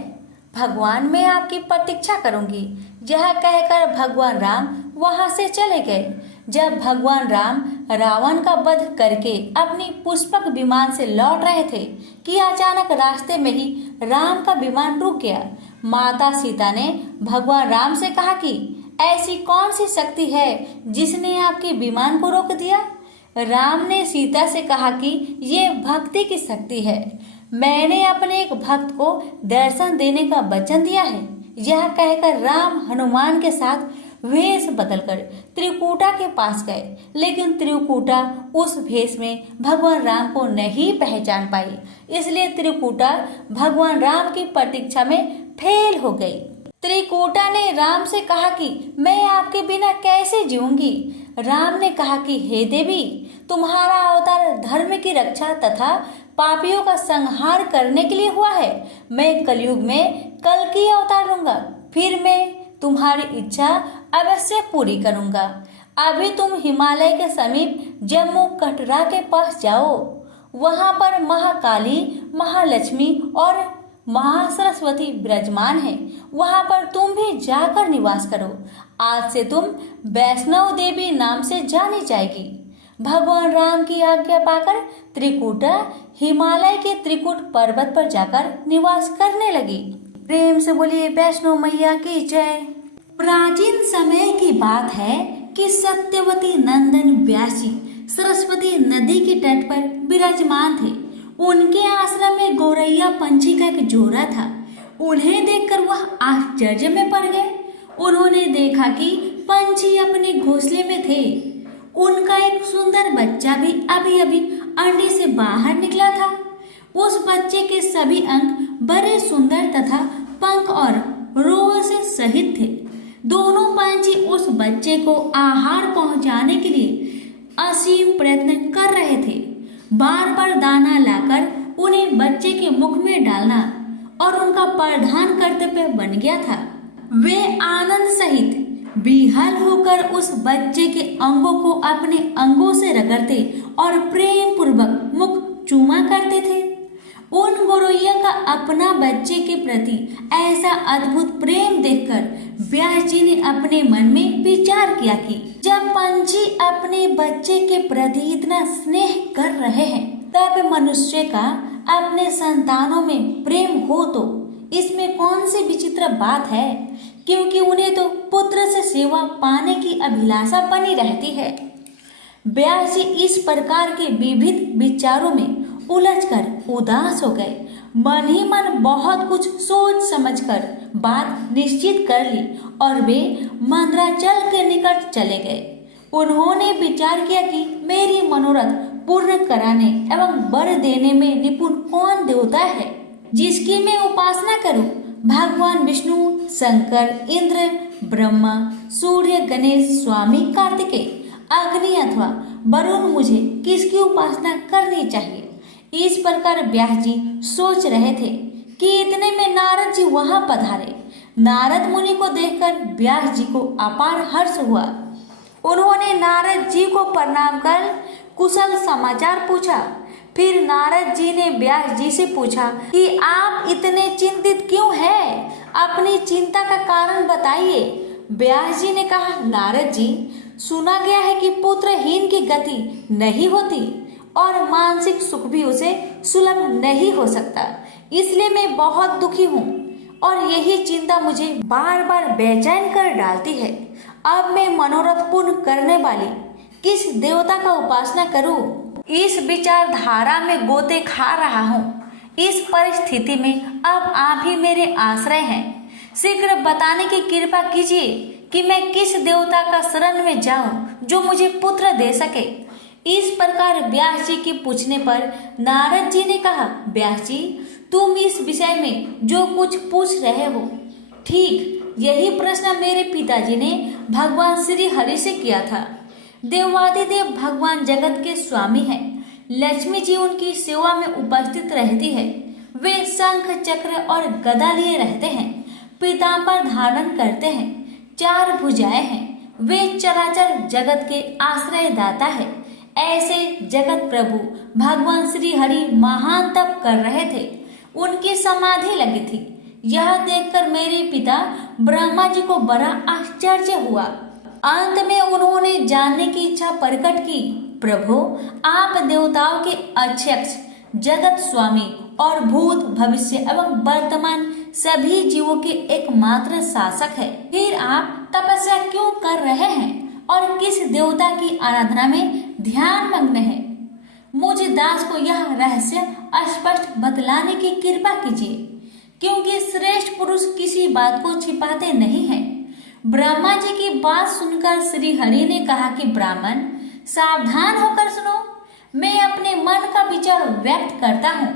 भगवान, मैं आपकी प्रतीक्षा करूंगी। यह कहकर भगवान राम वहां से चले गए। जब भगवान राम रावण का वध करके अपनी पुष्पक विमान से लौट रहे थे कि अचानक रास्ते में ही राम का विमान रुक गया। माता सीता ने भगवान राम से कहा कि ऐसी कौन सी शक्ति है जिसने आपके विमान को रोक दिया। राम ने सीता से कहा कि ये भक्ति की शक्ति है। मैंने अपने एक भक्त को दर्शन देने का वचन दिया है। यह कहकर राम हनुमान के साथ वेश बदलकर त्रिकूटा के पास गए, लेकिन त्रिकूटा उस भेष में भगवान राम को नहीं पहचान पाई, इसलिए त्रिकूटा भगवान राम की प्रतीक्षा में फेल हो गई। त्रिकूटा ने राम से कहा कि मैं आपके बिना कैसे जीऊंगी। राम ने कहा कि हे देवी, तुम्हारा अवतार धर्म की रक्षा तथा पापियों का संहार करने के लिए हुआ है। मैं कलयुग में कल्कि अवतार लूंगा, फिर मैं तुम्हारी इच्छा अवश्य पूरी करूंगा। अभी तुम हिमालय के समीप जम्मू कटरा के पास जाओ। वहां पर महाकाली, महालक्ष्मी और महासरस्वती विराजमान है। वहां पर तुम भी जाकर निवास करो। आज से तुम वैष्णव देवी नाम से जानी जाएगी। भगवान राम की आज्ञा पाकर त्रिकूटा हिमालय के त्रिकूट पर्वत पर जाकर निवास करने लगी। प्रेम से बोलिए वैष्णो मैया की जय। प्राचीन समय की बात है कि सत्यवती नंदन व्यास जी सरस्वती नदी के तट पर विराजमान थे। उनके आश्रम में गौरैया पंछी का एक जोड़ा था। उन्हें देखकर वह आश्चर्य में पड़ गए। उन्होंने देखा कि पंछी अपने घोंसले में थे। उनका एक सुंदर बच्चा भी अभी अभी अंडे से बाहर निकला था। उस बच्चे के सभी अंग बड़े सुंदर तथा पंख और रोह से सहित थे। दोनों पंछी उस बच्चे को आहार पहुंचाने के लिए असीम प्रयत्न कर रहे थे। बार बार दाना लाकर उन्हें बच्चे के मुख में डालना और उनका प्रधान कर्तव्य बन गया था। वे आनंद सहित बेहाल होकर उस बच्चे के अंगों को अपने अंगों से रगड़ते और प्रेम पूर्वक मुख चूमा करते थे। उन गौरैया का अपना बच्चे के प्रति ऐसा अद्भुत प्रेम देखकर व्यास जी ने अपने मन में विचार किया कि जब पंछी अपने बच्चे के प्रति इतना स्नेह कर रहे हैं, तब मनुष्य का अपने संतानों में प्रेम हो तो इसमें कौन सी विचित्र बात है, क्योंकि उन्हें तो पुत्र से सेवा पाने की अभिलाषा बनी रहती है। व्यास जी इस प्रकार के विविध विचारों में उलझकर उदास हो गए। मन ही मन बहुत कुछ सोच समझकर बात निश्चित कर ली और वे मंदराचल के निकट चले गए। उन्होंने विचार किया कि मेरी मनोरथ पूर्ण कराने एवं वर देने में निपुण कौन देवता है जिसकी मैं उपासना करूं। भगवान विष्णु, शंकर, इंद्र, ब्रह्मा, सूर्य, गणेश, स्वामी कार्तिकेय, अग्नि अथवा वरुण, मुझे किसकी उपासना करनी चाहिए। इस प्रकार व्यास जी सोच रहे थे कि इतने में नारद जी वहां पधारे। नारद मुनि को देखकर व्यास जी को अपार हर्ष हुआ। उन्होंने नारद जी को प्रणाम कर कुशल समाचार पूछा। फिर नारद जी ने व्यास जी से पूछा कि आप इतने चिंतित क्यों हैं? अपनी चिंता का कारण बताइए। व्यास जी ने कहा, नारद जी, सुना गया है कि पुत्रहीन की गति नहीं होती और मानसिक सुख भी उसे सुलभ नहीं हो सकता, इसलिए मैं बहुत दुखी हूँ और यही चिंता मुझे बार बार बेचैन कर डालती है। अब मैं मनोरथ पूर्ण करने वाली किस देवता का उपासना करूं? इस विचारधारा में गोते खा रहा हूँ। इस परिस्थिति में अब आप ही मेरे आश्रय हैं। शीघ्र बताने की कृपा कीजिए कि मैं किस देवता का शरण में जाऊं जो मुझे पुत्र दे सके। इस प्रकार व्यास जी के पूछने पर नारद जी ने कहा, व्यास जी, तुम इस विषय में जो कुछ पूछ रहे हो, ठीक यही प्रश्न मेरे पिताजी ने भगवान श्री हरि से किया था। देवादिदेव भगवान जगत के स्वामी हैं। लक्ष्मी जी उनकी सेवा में उपस्थित रहती है। वे शंख चक्र और गदा लिए रहते हैं, पीतांबर धारण करते हैं, 4 भुजाएं हैं। वे चराचर जगत के आश्रय दाता है। ऐसे जगत प्रभु भगवान श्री हरि महान तप कर रहे थे। उनकी समाधि लगी थी। यह देखकर मेरे पिता ब्रह्मा जी को बड़ा आश्चर्य हुआ। अंत में उन्होंने जानने की इच्छा प्रकट की, प्रभु, आप देवताओं के अध्यक्ष, जगत स्वामी और भूत भविष्य एवं वर्तमान सभी जीवों के एकमात्र शासक है। फिर आप तपस्या क्यों कर रहे हैं और किस देवता की आराधना में ध्यान मग्न है? मुझ दास को यह रहस्य स्पष्ट बतलाने की कृपा कीजिए, क्योंकि श्रेष्ठ पुरुष किसी बात को छिपाते नहीं हैं। ब्रह्मा जी की बात सुनकर श्री हरि ने कहा कि ब्राह्मण, सावधान होकर सुनो। मैं अपने मन का विचार व्यक्त करता हूँ।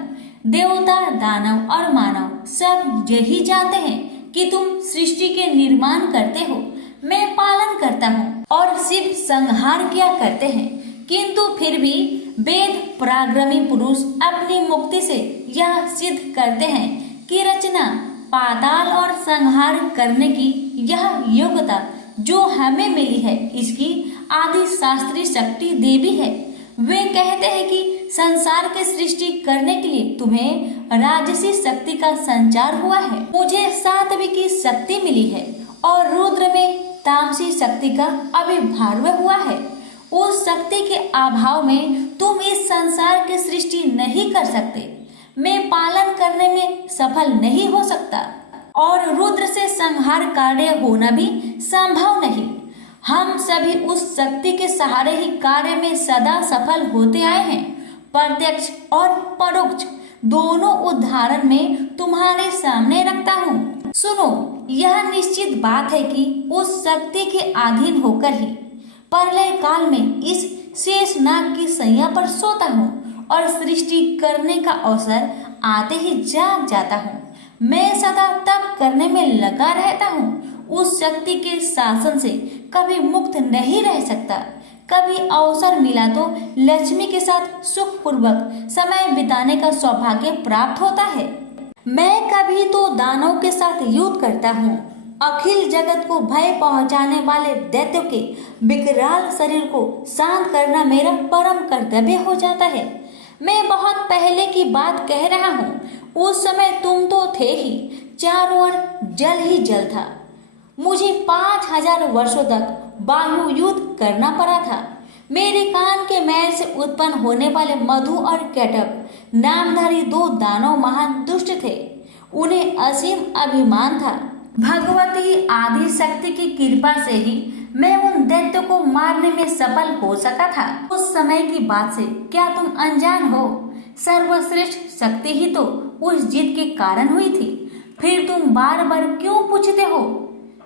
देवता, दानव और मानव सब यही जानते हैं कि तुम सृष्टि के निर्माण करते हो, मैं पालन करता हूँ और शिव संहार किया करते हैं। किंतु फिर भी वेद पराक्रमी पुरुष अपनी मुक्ति से यह सिद्ध करते हैं कि रचना, पाताल और संहार करने की यह योग्यता जो हमें मिली है, इसकी आदि शास्त्रीय शक्ति देवी है। वे कहते हैं कि संसार की सृष्टि करने के लिए तुम्हें राजसी शक्ति का संचार हुआ है, मुझे सात्विक की शक्ति मिली है और रुद्र में तामसी शक्ति का आविर्भाव हुआ है। उस शक्ति के अभाव में तुम इस संसार की सृष्टि नहीं कर सकते, मैं पालन करने में सफल नहीं हो सकता और रुद्र से संहार कार्य होना भी संभव नहीं। हम सभी उस शक्ति के सहारे ही कार्य में सदा सफल होते आए हैं। प्रत्यक्ष और परोक्ष दोनों उदाहरण में तुम्हारे सामने रखता हूँ। सुनो, यह निश्चित बात है कि उस शक्ति के अधीन होकर ही प्रलय काल में इस शेष नाग की सैया पर सोता हूँ और सृष्टि करने का अवसर आते ही जाग जाता हूँ। मैं सदा तप करने में लगा रहता हूँ। उस शक्ति के शासन से कभी मुक्त नहीं रह सकता। कभी अवसर मिला तो लक्ष्मी के साथ सुखपूर्वक समय बिताने का सौभाग्य प्राप्त होता है। मैं कभी तो दानव के साथ युद्ध करता हूँ। अखिल जगत को भय पहुंचाने वाले दैत्यों के विकराल शरीर को शांत करना मेरा परम कर्तव्य हो जाता है। मैं बहुत पहले की बात कह रहा हूँ। उस समय तुम तो थे ही, चारों ओर जल ही जल था। मुझे 5000 वर्षों तक वायु युद्ध करना पड़ा था। मेरे कान के मैल से उत्पन्न होने वाले मधु और कैटभ नामधारी 2 दानव महान दुष्ट थे। उन्हें असीम अभिमान था। भगवती आदि शक्ति की कृपा से ही मैं उन दैत्यों को मारने में सफल हो सका था। उस समय की बात से क्या तुम अनजान हो? सर्वश्रेष्ठ शक्ति ही तो उस जीत के कारण हुई थी। फिर तुम बार बार क्यों पूछते हो?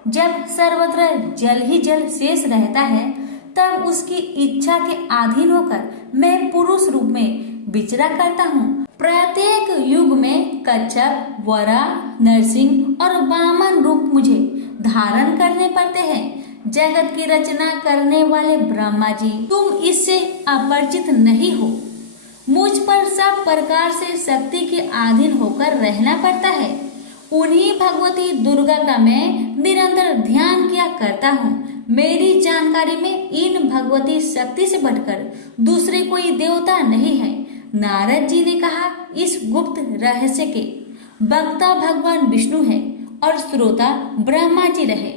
जब सर्वत्र जल ही जल शेष रहता है, तब उसकी इच्छा के अधीन होकर मैं पुरुष रूप में विचरा करता हूँ। प्रत्येक युग में कच्छप, वरा, नरसिंह और वामन रूप मुझे धारण करने पड़ते हैं। जगत की रचना करने वाले ब्रह्मा जी, तुम इससे अपरिचित नहीं हो। मुझ पर सब प्रकार से शक्ति के अधीन होकर रहना पड़ता है। उन्हीं भगवती दुर्गा का मैं निरंतर ध्यान किया करता हूँ। मेरी जानकारी में इन भगवती शक्ति से बढ़कर दूसरे कोई देवता नहीं है। नारद जी ने कहा, इस गुप्त रहस्य के वक्ता भगवान विष्णु है और श्रोता ब्रह्मा जी रहे।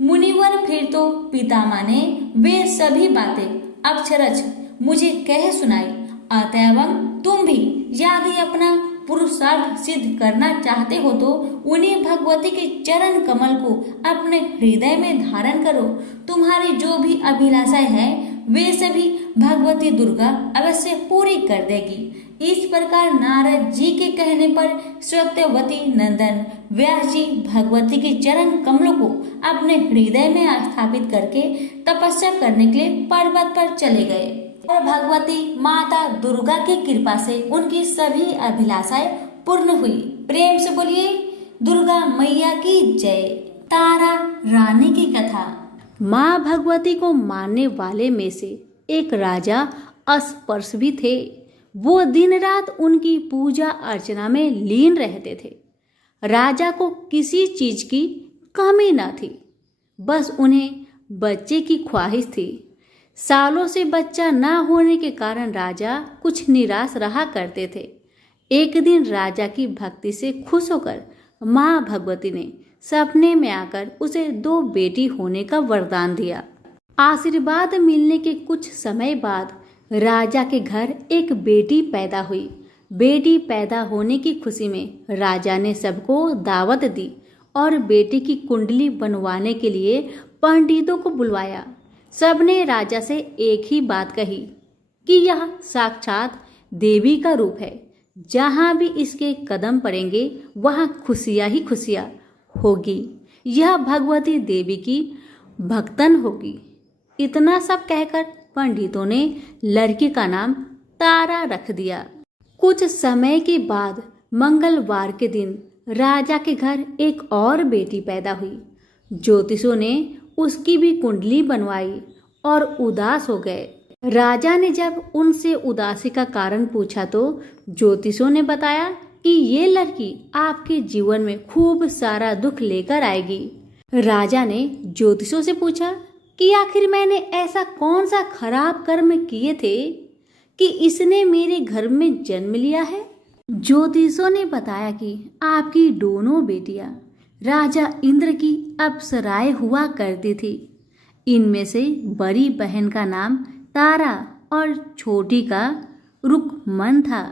मुनिवर फिर तो पितामह ने वे सभी बातें अक्षरश मुझे कह सुनाई। अतएव तुम भी यदि अपना पुरुषार्थ सिद्ध करना चाहते हो तो उन्हें भगवती के चरण कमल को अपने हृदय में धारण करो। तुम्हारी जो भी अभिलाषाएं हैं वे सभी भगवती दुर्गा अवश्य पूरी कर देगी। इस प्रकार नारद जी के कहने पर सत्यवती नंदन व्यास जी भगवती के चरण कमलों को अपने हृदय में स्थापित करके तपस्या करने के लिए पर्वत पर चले गए और भगवती माता दुर्गा की कृपा से उनकी सभी अभिलाषाएं पूर्ण हुई। प्रेम से बोलिए दुर्गा मैया की जय। तारा रानी की कथा। माँ भगवती को मानने वाले में से एक राजा अस्पर्श भी थे। वो दिन रात उनकी पूजा अर्चना में लीन रहते थे। राजा को किसी चीज की कमी न थी, बस उन्हें बच्चे की ख्वाहिश थी। सालों से बच्चा न होने के कारण राजा कुछ निराश रहा करते थे। एक दिन राजा की भक्ति से खुश होकर माँ भगवती ने सपने में आकर उसे 2 बेटी होने का वरदान दिया। आशीर्वाद मिलने के कुछ समय बाद राजा के घर एक बेटी पैदा हुई। बेटी पैदा होने की खुशी में राजा ने सबको दावत दी और बेटी की कुंडली बनवाने के लिए पंडितों को बुलवाया। सबने राजा से एक ही बात कही कि यह साक्षात देवी का रूप है। जहाँ भी इसके कदम पड़ेंगे वहाँ खुशियाँ ही खुशियाँ होगी। यह भगवती देवी की भक्तन होगी। इतना सब कहकर पंडितों ने लड़की का नाम तारा रख दिया। कुछ समय के बाद मंगलवार के दिन राजा के घर एक और बेटी पैदा हुई। ज्योतिषों ने उसकी भी कुंडली बनवाई और उदास हो गए। राजा ने जब उनसे उदासी का कारण पूछा तो ज्योतिषों ने बताया कि ये लड़की आपके जीवन में खूब सारा दुख लेकर आएगी। राजा ने ज्योतिषों से पूछा कि आखिर मैंने ऐसा कौन सा खराब कर्म किए थे कि इसने मेरे घर में जन्म लिया है। ज्योतिषों ने बताया कि आपकी दोनों बेटियां राजा इंद्र की अप्सराएं हुआ करती थी। इनमें से बड़ी बहन का नाम तारा और छोटी का रुकमन था।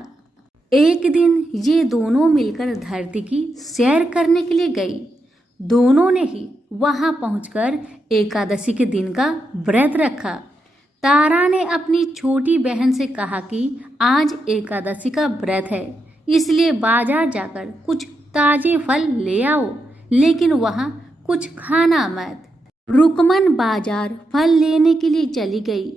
एक दिन ये दोनों मिलकर धरती की सैर करने के लिए गई। दोनों ने ही वहां पहुंचकर एकादशी के दिन का व्रत रखा। तारा ने अपनी छोटी बहन से कहा कि आज एकादशी का व्रत है, इसलिए बाजार जाकर कुछ ताजे फल ले आओ, लेकिन वहां कुछ खाना मत। रुकमन बाजार फल लेने के लिए चली गई।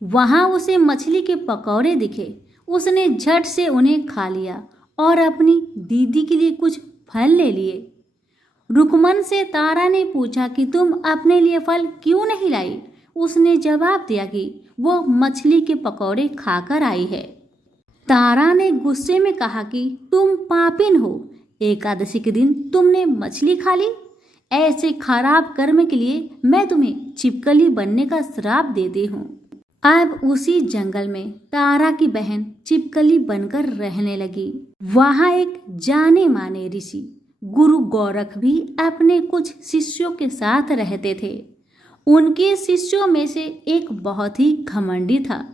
वहां उसे मछली के पकौड़े दिखे। उसने झट से उन्हें खा लिया और अपनी दीदी के लिए कुछ फल ले लिए। रुकमन से तारा ने पूछा कि तुम अपने लिए फल क्यों नहीं लाई। उसने जवाब दिया कि वो मछली के पकौड़े खाकर आई है। तारा ने गुस्से में कहा कि तुम पापिन हो, एकादशी के दिन तुमने मछली खा ली। ऐसे खराब कर्म के लिए मैं तुम्हें छिपकली बनने का श्राप देती हूँ। अब उसी जंगल में तारा की बहन छिपकली बनकर रहने लगी। वहाँ एक जाने माने ऋषि गुरु गोरख भी अपने कुछ शिष्यों के साथ रहते थे। उनके शिष्यों में से एक बहुत ही घमंडी था।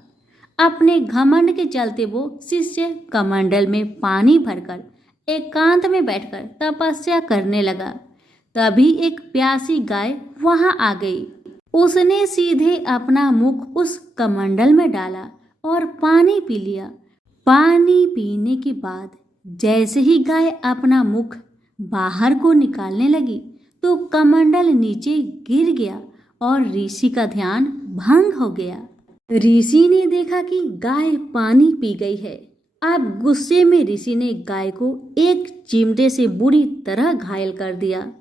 अपने घमंड के चलते वो शिष्य कमंडल में पानी भरकर एकांत में बैठकर तपस्या करने लगा। तभी एक प्यासी गाय वहां आ गई। उसने सीधे अपना मुख उस कमंडल में डाला और पानी पी लिया। पानी पीने के बाद जैसे ही गाय अपना मुख बाहर को निकालने लगी तो कमंडल नीचे गिर गया और ऋषि का ध्यान भंग हो गया। ऋषि ने देखा कि गाय पानी पी गई है। अब गुस्से में ऋषि ने गाय को एक चिमटे से बुरी तरह घायल कर दिया।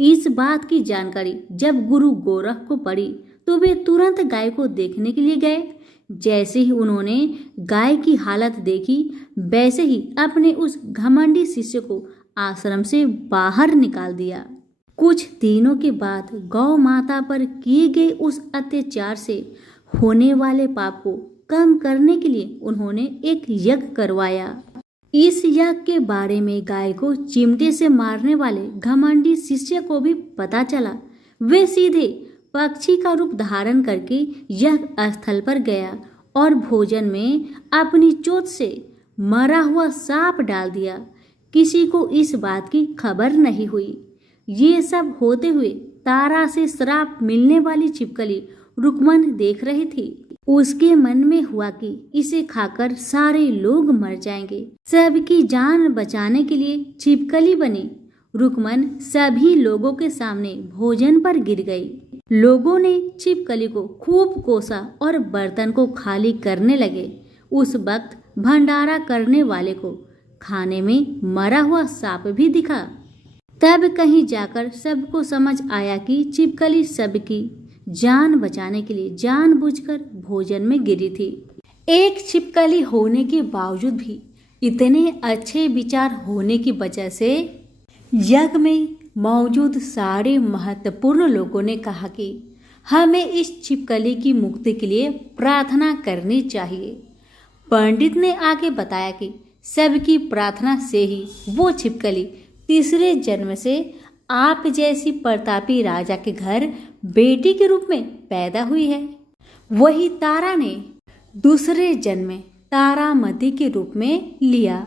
इस बात की जानकारी जब गुरु गोरख को पड़ी तो वे तुरंत गाय को देखने के लिए गए। जैसे ही उन्होंने गाय की हालत देखी वैसे ही अपने उस घमंडी शिष्य को आश्रम से बाहर निकाल दिया। कुछ दिनों के बाद गौ माता पर किए गए उस अत्याचार से होने वाले पाप को कम करने के लिए उन्होंने एक यज्ञ करवाया। इस यज्ञ के बारे में गाय को चिमटे से मारने वाले घमंडी शिष्य को भी पता चला। वे सीधे पक्षी का रूप धारण करके यज्ञ स्थल पर गया और भोजन में अपनी चोंच से मरा हुआ सांप डाल दिया। किसी को इस बात की खबर नहीं हुई। ये सब होते हुए तारा से श्राप मिलने वाली छिपकली रुक्मन देख रही थी। उसके मन में हुआ कि इसे खाकर सारे लोग मर जाएंगे। सबकी जान बचाने के लिए छिपकली बनी रुक्मन सभी लोगों के सामने भोजन पर गिर गई। लोगों ने छिपकली को खूब कोसा और बर्तन को खाली करने लगे। उस वक्त भंडारा करने वाले को खाने में मरा हुआ सांप भी दिखा। तब कहीं जाकर सबको समझ आया कि छिपकली सबकी जान बचाने के लिए जानबूझकर भोजन में गिरी थी। एक छिपकली होने के बावजूद भी इतने अच्छे विचार होने की वजह से यज्ञ में मौजूद सारे महत्वपूर्ण लोगों ने कहा कि हमें इस छिपकली की मुक्ति के लिए प्रार्थना करनी चाहिए। पंडित ने आगे बताया कि सबकी प्रार्थना से ही वो छिपकली तीसरे जन्म से आप जैसी प्रतापी राजा के घर बेटी के रूप में पैदा हुई है। वही तारा ने दूसरे जन्म में तारामती के रूप में लिया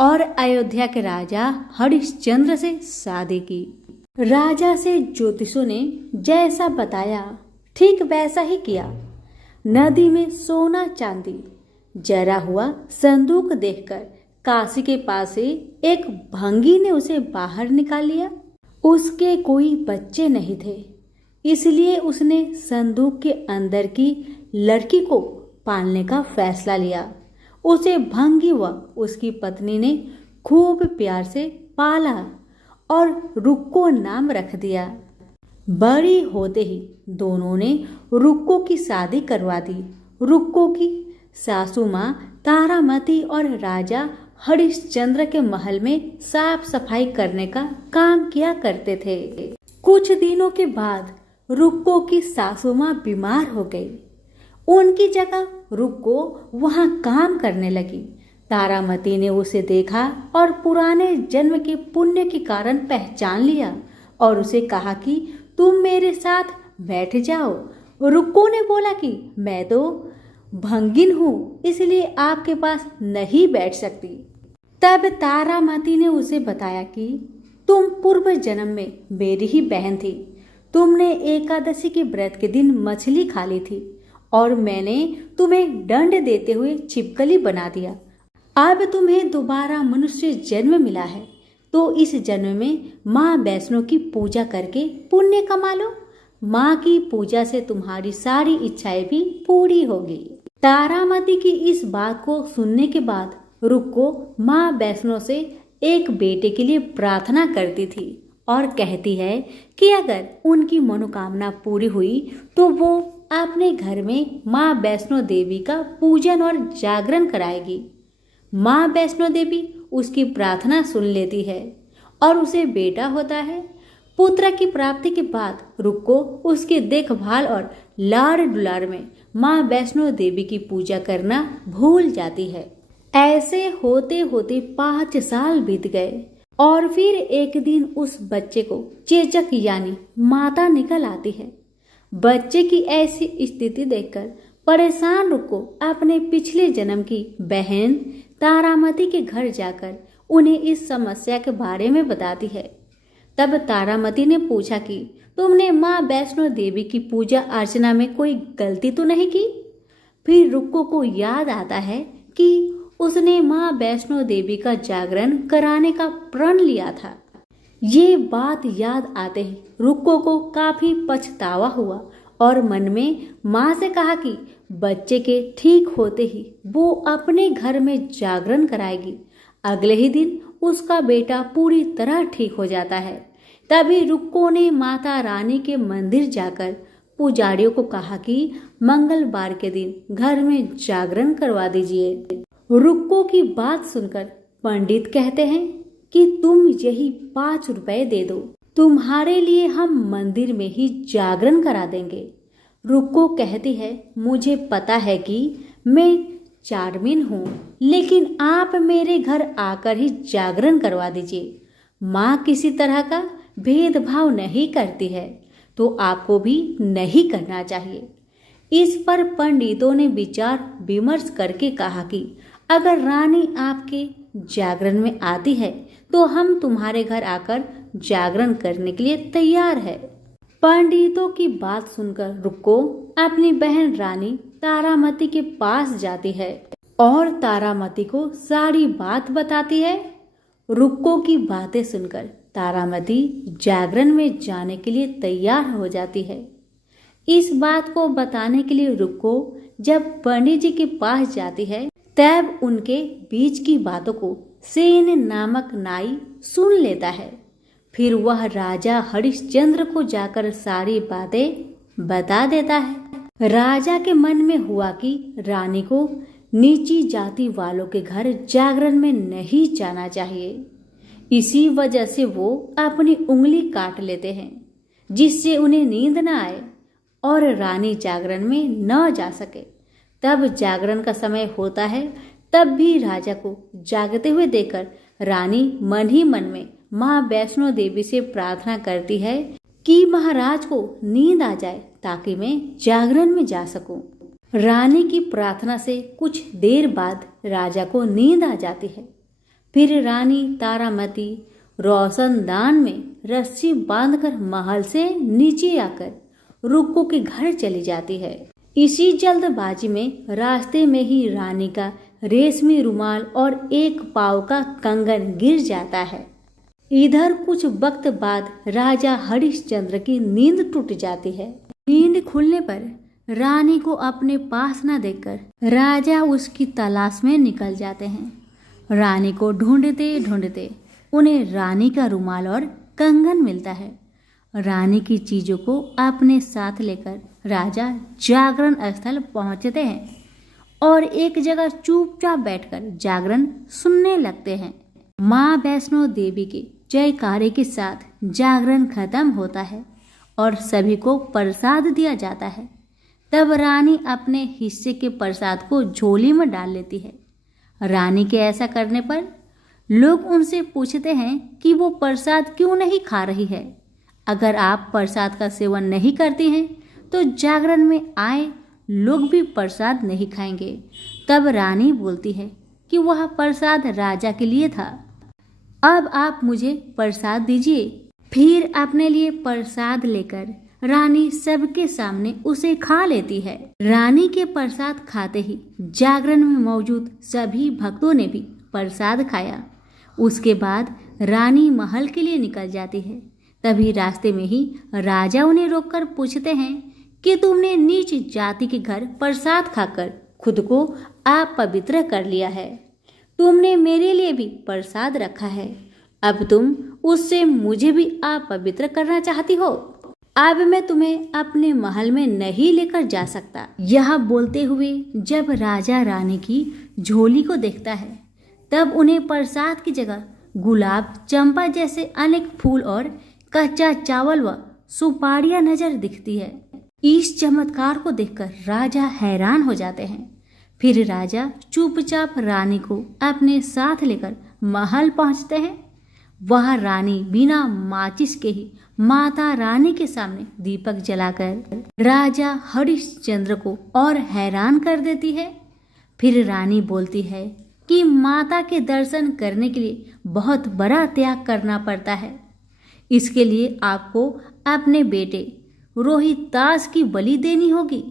और अयोध्या के राजा हरिश्चंद्र से शादी की। राजा से ज्योतिषों ने जैसा बताया ठीक वैसा ही किया। नदी में सोना चांदी जरा हुआ संदूक देखकर काशी के पास से एक भंगी ने उसे बाहर निकाल लिया। उसके कोई बच्चे नहीं थे, इसलिए उसने संदूक के अंदर की लड़की को पालने का फैसला लिया। उसे भंगी व उसकी पत्नी ने खूब प्यार से पाला और रुक्को नाम रख दिया। बड़ी होते ही दोनों ने रुक्को की शादी करवा दी। रुक्को की सासू माँ तारामती और राजा हरिश्चंद्र के महल में साफ सफाई करने का काम किया करते थे। कुछ दिनों के बाद रुक्को की सासू माँ बीमार हो गई। उनकी जगह रुक्को वहां काम करने लगी। तारामती ने उसे देखा और पुराने जन्म के पुण्य के कारण पहचान लिया और उसे कहा कि तुम मेरे साथ बैठ जाओ। रुक्को ने बोला कि मैं तो भंगिन हूँ, इसलिए आपके पास नहीं बैठ सकती। तब तारामती ने उसे बताया कि तुम पूर्व जन्म में मेरी ही बहन थी। तुमने एकादशी के व्रत के दिन मछली खा ली थी और मैंने तुम्हें दंड देते हुए छिपकली बना दिया। अब तुम्हें दोबारा मनुष्य जन्म मिला है, तो इस जन्म में माँ वैष्णो की पूजा करके पुण्य कमा लो। माँ की पूजा से तुम्हारी सारी इच्छाएं भी पूरी होगी। तारामती की इस बात को सुनने के बाद रुक्को माँ वैष्णो से एक बेटे के लिए प्रार्थना करती थी और कहती है कि अगर उनकी मनोकामना पूरी हुई तो वो अपने घर में माँ वैष्णो देवी का पूजन और जागरण कराएगी। माँ वैष्णो देवी उसकी प्रार्थना सुन लेती है और उसे बेटा होता है। पुत्र की प्राप्ति के बाद रुक्को उसकी देखभाल और लाड़ दुलार में माँ वैष्णो देवी की पूजा करना भूल जाती है। ऐसे होते होते 5 साल बीत गए और फिर एक दिन उस बच्चे को चेचक यानी माता निकल आती है। बच्चे की ऐसी स्थिति देखकर परेशान रुक्को अपने पिछले जन्म की बहन तारामती के घर जाकर उन्हें इस समस्या के बारे में बताती है। तब तारामती ने पूछा कि तुमने माँ वैष्णो देवी की पूजा अर्चना में कोई गलती तो नहीं की? फिर रुक्को को याद आता है कि उसने माँ वैष्णो देवी का जागरण कराने का प्रण लिया था। ये बात याद आते ही रुक्को को काफी पछतावा हुआ और मन में माँ से कहा कि बच्चे के ठीक होते ही वो अपने घर में जागरण कराएगी। अगले ही दिन उसका बेटा पूरी तरह ठीक हो जाता है। तभी रुक्को ने माता रानी के मंदिर जाकर पुजारियों को कहा कि मंगलवार के दिन घर में जागरण करवा दीजिए। रुक्को की बात सुनकर पंडित कहते हैं कि तुम यही 5 रुपए दे दो, तुम्हारे लिए हम मंदिर में ही जागरण करा देंगे। रुक्को कहती है, मुझे पता है कि मैं चार्मिन हूँ, लेकिन आप मेरे घर आकर ही जागरण करवा दीजिए। माँ किसी तरह का भेदभाव नहीं करती है। तो आपको भी नहीं करना चाहिए। इस पर पंडितों ने विचार विमर्श करके कहा कि अगर रानी आपके जागरण में आती है तो हम तुम्हारे घर आकर जागरण करने के लिए तैयार है। पंडितों की बात सुनकर रुक्को अपनी बहन रानी तारामती के पास जाती है और तारामती को सारी बात बताती है। रुक्को की बातें सुनकर तारामती जागरण में जाने के लिए तैयार हो जाती है। इस बात को बताने के लिए रुक्को जब पंडित जी के पास जाती है तब उनके बीच की बातों को सेन नामक नाई सुन लेता है। फिर वह राजा हरिश्चंद्र को जाकर सारी बातें बता देता है। राजा के मन में हुआ कि रानी को नीची जाति वालों के घर जागरण में नहीं जाना चाहिए। इसी वजह से वो अपनी उंगली काट लेते हैं जिससे उन्हें नींद न आए और रानी जागरण में न जा सके। तब जागरण का समय होता है, तब भी राजा को जागते हुए देखकर रानी मन ही मन में माँ वैष्णो देवी से प्रार्थना करती है कि महाराज को नींद आ जाए ताकि मैं जागरण में जा सकूं। रानी की प्रार्थना से कुछ देर बाद राजा को नींद आ जाती है। फिर रानी तारामती रोशनदान में रस्सी बांधकर महल से नीचे आकर रुक्को के घर चली जाती है। इसी जल्दबाजी में रास्ते में ही रानी का रेशमी रुमाल और एक पाव का कंगन गिर जाता है। इधर कुछ वक्त बाद राजा हरिश्चंद्र की नींद टूट जाती है। नींद खुलने पर रानी को अपने पास न देखकर राजा उसकी तलाश में निकल जाते हैं। रानी को ढूंढते ढूंढते उन्हें रानी का रुमाल और कंगन मिलता है। रानी की चीजों को अपने साथ लेकर राजा जागरण स्थल पहुंचते हैं और एक जगह चुपचाप बैठकर जागरण सुनने लगते हैं। माँ वैष्णो देवी के जयकारे के साथ जागरण खत्म होता है और सभी को प्रसाद दिया जाता है। तब रानी अपने हिस्से के प्रसाद को झोली में डाल लेती है। रानी के ऐसा करने पर लोग उनसे पूछते हैं कि वो प्रसाद क्यों नहीं खा रही है। अगर आप प्रसाद का सेवन नहीं करती हैं तो जागरण में आए लोग भी प्रसाद नहीं खाएंगे। तब रानी बोलती है कि वह प्रसाद राजा के लिए था, अब आप मुझे प्रसाद दीजिए। फिर अपने लिए प्रसाद लेकर रानी सबके सामने उसे खा लेती है। रानी के प्रसाद खाते ही जागरण में मौजूद सभी भक्तों ने भी प्रसाद खाया। उसके बाद रानी महल के लिए निकल जाती है। तभी रास्ते में ही राजा उन्हें रोककर पूछते हैं कि तुमने नीच जाति के घर प्रसाद खाकर खुद को अपवित्र कर लिया है। तुमने मेरे लिए भी प्रसाद रखा है, अब तुम उससे मुझे भी अपवित्र करना चाहती हो। अब मैं तुम्हें अपने महल में नहीं लेकर जा सकता। यह बोलते हुए जब राजा रानी की झोली को देखता है तब उन्हें प्रसाद की जगह गुलाब, चंपा जैसे अनेक फूल और कच्चा चावल व सुपारियां नजर दिखती है। इस चमत्कार को देखकर राजा हैरान हो जाते हैं। फिर राजा चुपचाप रानी को अपने साथ लेकर महल पहुंचते हैं। वह रानी बिना माचिस के ही माता रानी के सामने दीपक जलाकर राजा हरिश्चंद्र को और हैरान कर देती है। फिर रानी बोलती है कि माता के दर्शन करने के लिए बहुत बड़ा त्याग करना पड़ता है। इसके लिए आपको अपने बेटे रोहितास की बलि देनी होगी,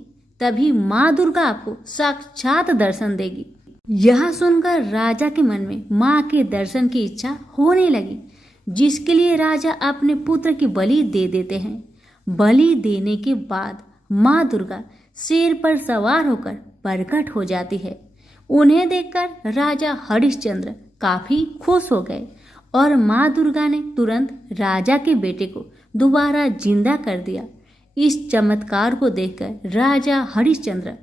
तभी माँ दुर्गा आपको साक्षात दर्शन देगी। यह सुनकर राजा के मन में माँ के दर्शन की इच्छा होने लगी, जिसके लिए राजा अपने पुत्र की बलि दे देते हैं। बलि देने के बाद माँ दुर्गा शेर पर सवार होकर प्रकट हो जाती है। उन्हें देखकर राजा हरिश्चंद्र काफी खुश हो गए और माँ दुर्गा ने तुरंत राजा के बेटे को दोबारा जिंदा कर दिया। इस चमत्कार को देखकर राजा हरिश्चंद्र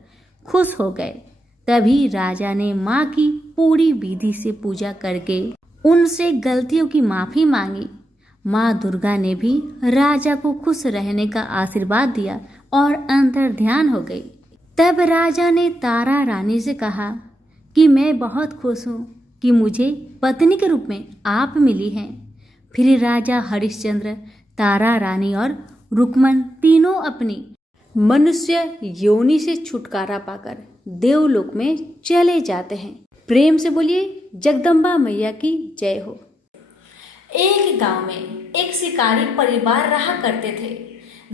खुश हो गए। तभी राजा ने माँ की पूरी विधि से पूजा करके उनसे गलतियों की माफी मांगी। माँ दुर्गा ने भी राजा को खुश रहने का आशीर्वाद दिया और अंतर्ध्यान हो गई। तब राजा ने तारा रानी से कहा कि मैं बहुत खुश हूँ कि मुझे पत्नी के रूप में आप मिली हैं। फिर राजा हरिश्चंद्र तारा रानी और रुक्मन तीनों अपनी मनुष्य योनि से छुटकारा पाकर देवलोक में चले जाते हैं। प्रेम से बोलिए जगदम्बा मैया की जय हो। एक गांव में एक शिकारी परिवार रहा करते थे।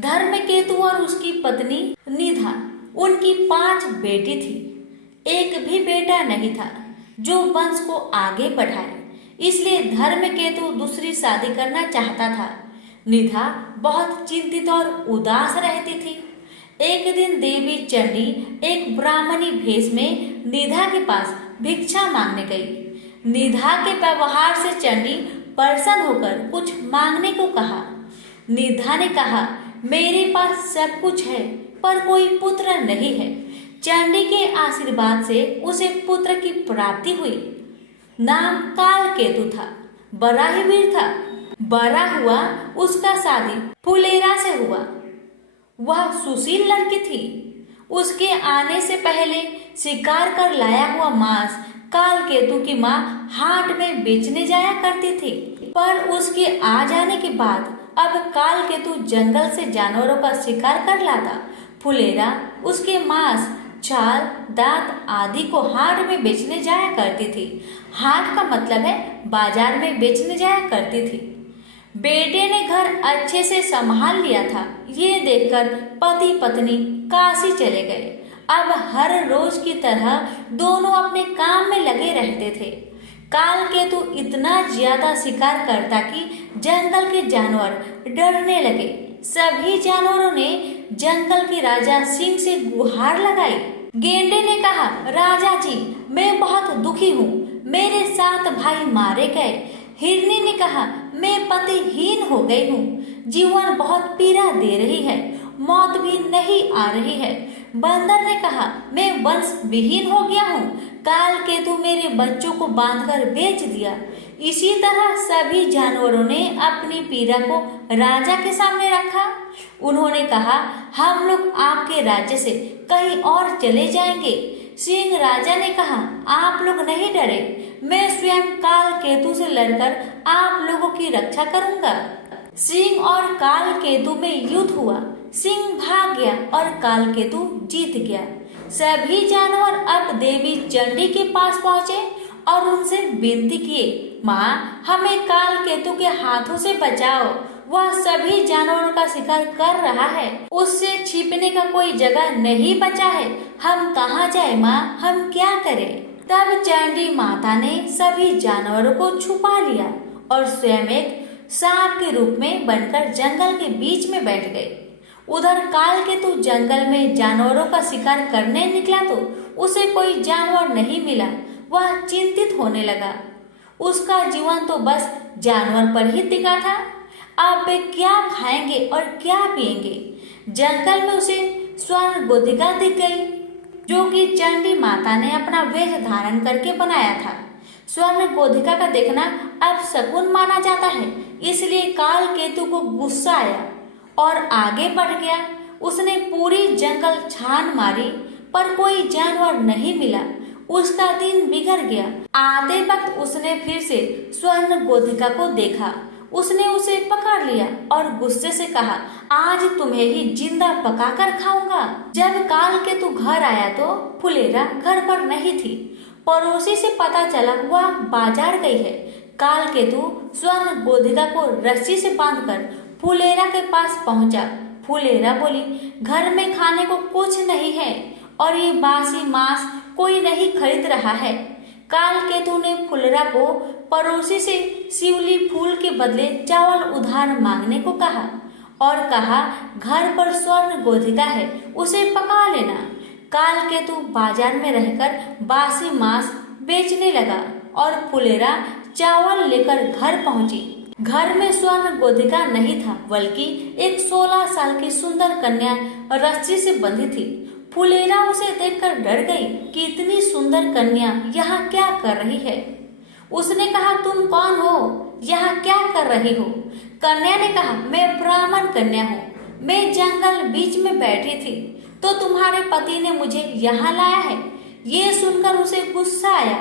धर्मकेतु और उसकी पत्नी निधा, उनकी 5 बेटी थी। एक भी बेटा नहीं था जो वंश को आगे बढ़ाए, इसलिए धर्मकेतु दूसरी शादी करना चाहता था। निधा बहुत चिंतित और उदास रहती थी। एक दिन देवी चंडी एक ब्राह्मणी भेष में निधा के पास भिक्षा मांगने गई। निधा के व्यवहार से चंडी प्रसन्न होकर कुछ मांगने को कहा। निधा ने कहा, मेरे पास सब कुछ है पर कोई पुत्र नहीं है। चंडी के आशीर्वाद से उसे पुत्र की प्राप्ति हुई। नाम कालकेतु था, बड़ा ही वीर था। बड़ा हुआ उसका शादी फुलेरा से हुआ। वह सुशील लड़की थी। उसके आने से पहले शिकार कर लाया हुआ मांस कालकेतु की माँ हाट में बेचने जाया करती थी, पर उसके आ जाने के बाद अब कालकेतु जंगल से जानवरों का शिकार कर लाता। फुलेरा उसके मांस, छाल, दांत आदि को हाट में बेचने जाया करती थी। हाट का मतलब है बाजार में बेचने जाया करती थी। बेटे ने घर अच्छे से संभाल लिया था। ये देखकर पति पत्नी काशी चले गए। अब हर रोज की तरह दोनों अपने काम में लगे रहते थे। कालकेतु इतना ज्यादा शिकार करता कि जंगल के जानवर डरने लगे। सभी जानवरों ने जंगल के राजा सिंह से गुहार लगाई। गेंडे ने कहा, राजा जी, मैं बहुत दुखी हूँ, मेरे 7 भाई मारे गए। हिरनी ने कहा, मैं पतिहीन हो गई हूँ, जीवन बहुत पीड़ा दे रही है, मौत भी नहीं आ रही है। बंदर ने कहा, मैं वंश विहीन हो गया हूँ, कालकेतु मेरे बच्चों को बांधकर बेच दिया। इसी तरह सभी जानवरों ने अपनी पीड़ा को राजा के सामने रखा। उन्होंने कहा, हम लोग आपके राज्य से कहीं और चले जाएंगे। सिंह राजा ने कहा, आप लोग नहीं डरे, मैं स्वयं कालकेतु से लड़कर आप लोगों की रक्षा करूंगा। सिंह और कालकेतु में युद्ध हुआ। सिंह भाग गया और कालकेतु जीत गया। सभी जानवर अब देवी चंडी के पास पहुंचे और उनसे विनती किए, माँ, हमें कालकेतु के हाथों से बचाओ। वह सभी जानवरों का शिकार कर रहा है, उससे छिपने का कोई जगह नहीं बचा है। हम कहाँ जाए माँ, हम क्या करें? तब चंडी माता ने सभी जानवरों को छुपा लिया और स्वयं एक सांप के रूप में बनकर जंगल के बीच में बैठ गई। उधर कालकेतु जंगल में जानवरों का शिकार करने निकला तो उसे कोई जानवर नहीं मिला। वह चिंतित होने लगा। उसका जीवन तो बस जानवर पर ही टिका था। अब वे क्या खाएंगे और क्या पिएंगे? जंगल में उसे स्वर्ण गोधिका दिख गई, जो कि चंडी माता ने अपना वेश धारण करके बनाया था। स्वर्ण गोधिका का देखना अब शकुन माना जाता है, इसलिए कालकेतु को गुस्सा आया और आगे बढ़ गया। उसने पूरी जंगल छान मारी पर कोई जानवर नहीं मिला। उसका दिन बिगड़ गया। आते वक्त उसने फिर से स्वर्ण गोधिका को देखा। उसने उसे पकड़ लिया और गुस्से से कहा, आज तुम्हें ही जिंदा पकाकर खाऊंगा। जब कालकेतु घर आया तो फुलेरा घर पर नहीं थी। पड़ोसी से पता चला वह बाजार गई है। कालकेतु स्वर्ण गोधिका को रस्सी से बांधकर फुलेरा के पास पहुंचा। फुलेरा बोली, घर में खाने को कुछ नहीं है और ये बासी मांस कोई नहीं खरीद रहा है। कालकेतु ने फुलेरा को पड़ोसी से शिवली फूल के बदले चावल उधार मांगने को कहा और कहा, घर पर स्वर्ण गोधिका है, उसे पका लेना। कालकेतु बाजार में रहकर बासी मांस बेचने लगा और फुलेरा चावल लेकर घर पहुंची। घर में स्वर्ण गोधिका नहीं था, बल्कि एक 16 साल की सुंदर कन्या रस्सी से बंधी थी। फुलेरा उसे देखकर डर गई कि इतनी सुंदर कन्या यहाँ क्या कर रही है। उसने कहा, तुम कौन हो, यहाँ क्या कर रही हो? कन्या ने कहा, मैं ब्राह्मण कन्या हूँ, मैं जंगल बीच में बैठी थी तो तुम्हारे पति ने मुझे यहाँ लाया है। ये सुनकर उसे गुस्सा आया।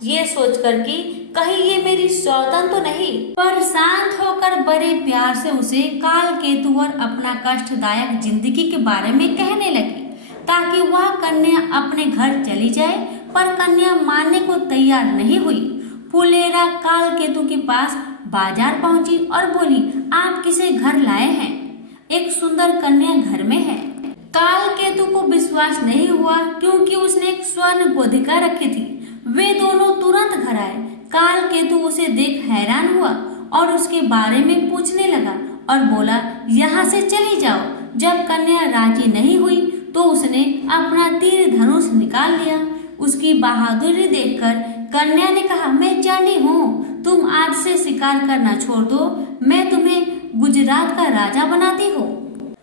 ये सोचकर कि कहीं ये मेरी सौतन तो नहीं। पर शांत होकर बड़े प्यार से उसे काल केतु और अपना कष्टदायक जिंदगी के बारे में कहने लगी, ताकि वह कन्या अपने घर चली जाए। पर कन्या मानने को तैयार नहीं हुई। फुलेरा काल केतु के पास बाजार पहुंची और बोली, आप किसे घर लाए हैं? एक सुंदर कन्या घर में है। काल केतु को विश्वास नहीं हुआ, क्योंकि उसने एक स्वर्ण गोधिका रखी थी। वे दोनों तुरंत घर आए। काल केतु उसे देख हैरान हुआ और उसके बारे में पूछने लगा और बोला, यहाँ से चली जाओ। जब कन्या राजी नहीं हुई तो उसने अपना तीर धनुष निकाल लिया। उसकी बहादुरी देखकर कन्या ने कहा, मैं चंडी हूँ, तुम आज से शिकार करना छोड़ दो, मैं तुम्हें गुजरात का राजा बनाती हूँ।